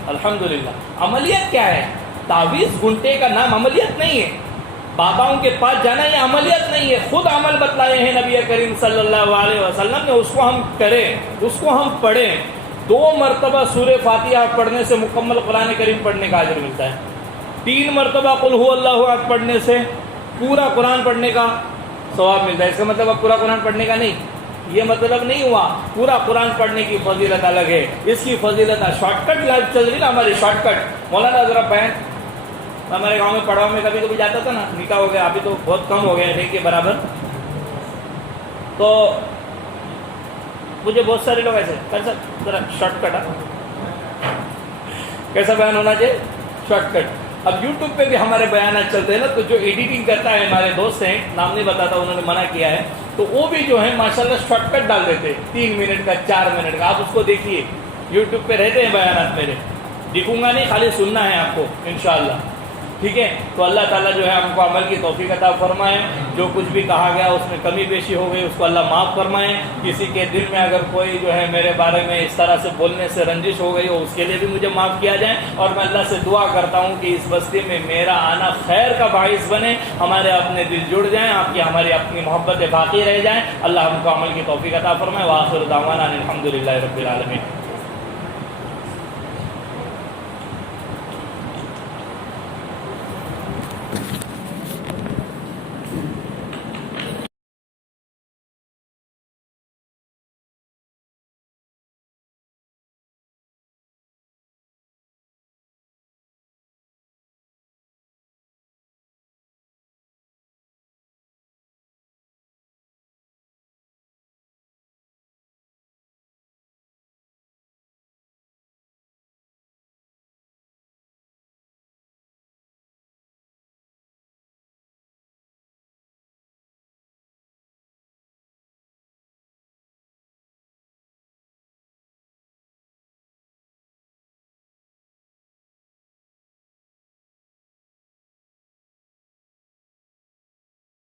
الحمدللہ. عملیت کیا ہے؟ تعویذ گھنٹے کا نام عملیت نہیں ہے, باباؤں کے پاس جانا یہ عملیت نہیں ہے, خود عمل بتلائے ہیں نبی کریم صلی اللہ علیہ وسلم نے. اس کو ہم کریں, اس کو ہم پڑھیں. 2 مرتبہ سورہ فاتحہ پڑھنے سے مکمل قرآن کریم پڑھنے کا اجر ملتا ہے. 3 مرتبہ قل هو اللہ احد پڑھنے سے پورا قرآن پڑھنے کا ثواب ملتا ہے. اس کا مطلب اب پورا قرآن پڑھنے کا نہیں, یہ مطلب نہیں ہوا. پورا قرآن پڑھنے کی فضیلت الگ ہے, اس کی فضیلت شارٹ کٹ لائف چل رہی نا ہماری, شارٹ کٹ. مولانا ذرا بیان, ہمارے گاؤں میں پڑھاؤ میں کبھی کبھی جاتا تھا نا, نکاح ہو گیا, ابھی تو بہت کم ہو گیا نہیں کے برابر. تو مجھے بہت سارے لوگ ایسے کیسا ذرا شارٹ کٹ, کیسا بیان ہونا چاہیے, شارٹ کٹ. اب یوٹیوب پہ بھی ہمارے بیانات چلتے ہیں نا, تو جو ایڈیٹنگ کرتا ہے ہمارے دوست ہیں, نام نہیں بتاتا, انہوں نے منع کیا ہے, تو وہ بھی جو ہے ماشاءاللہ شارٹ کٹ ڈال دیتے, 3 منٹ کا 4 منٹ کا. آپ اس کو دیکھیے, یوٹیوب پہ رہتے ہیں بیانات میرے, دکھوں گا نہیں, خالی سننا ہے آپ کو انشاءاللہ, ٹھیک ہے. تو اللہ تعالیٰ جو ہے ہم کو عمل کی توفیق عطا فرمائے. جو کچھ بھی کہا گیا اس میں کمی بیشی ہو گئی, اس کو اللہ معاف فرمائے. کسی کے دل میں اگر کوئی جو ہے میرے بارے میں اس طرح سے بولنے سے رنجش ہو گئی ہو, اس کے لیے بھی مجھے معاف کیا جائے. اور میں اللہ سے دعا کرتا ہوں کہ اس بستی میں میرا آنا خیر کا باعث بنے, ہمارے اپنے دل جڑ جائیں, آپ کی ہماری اپنی محبتیں باقی رہ جائیں. اللہ ہم کو عمل کی توفیق عطا فرمائے. وآخر دعوانا الحمدللہ رب العالمین.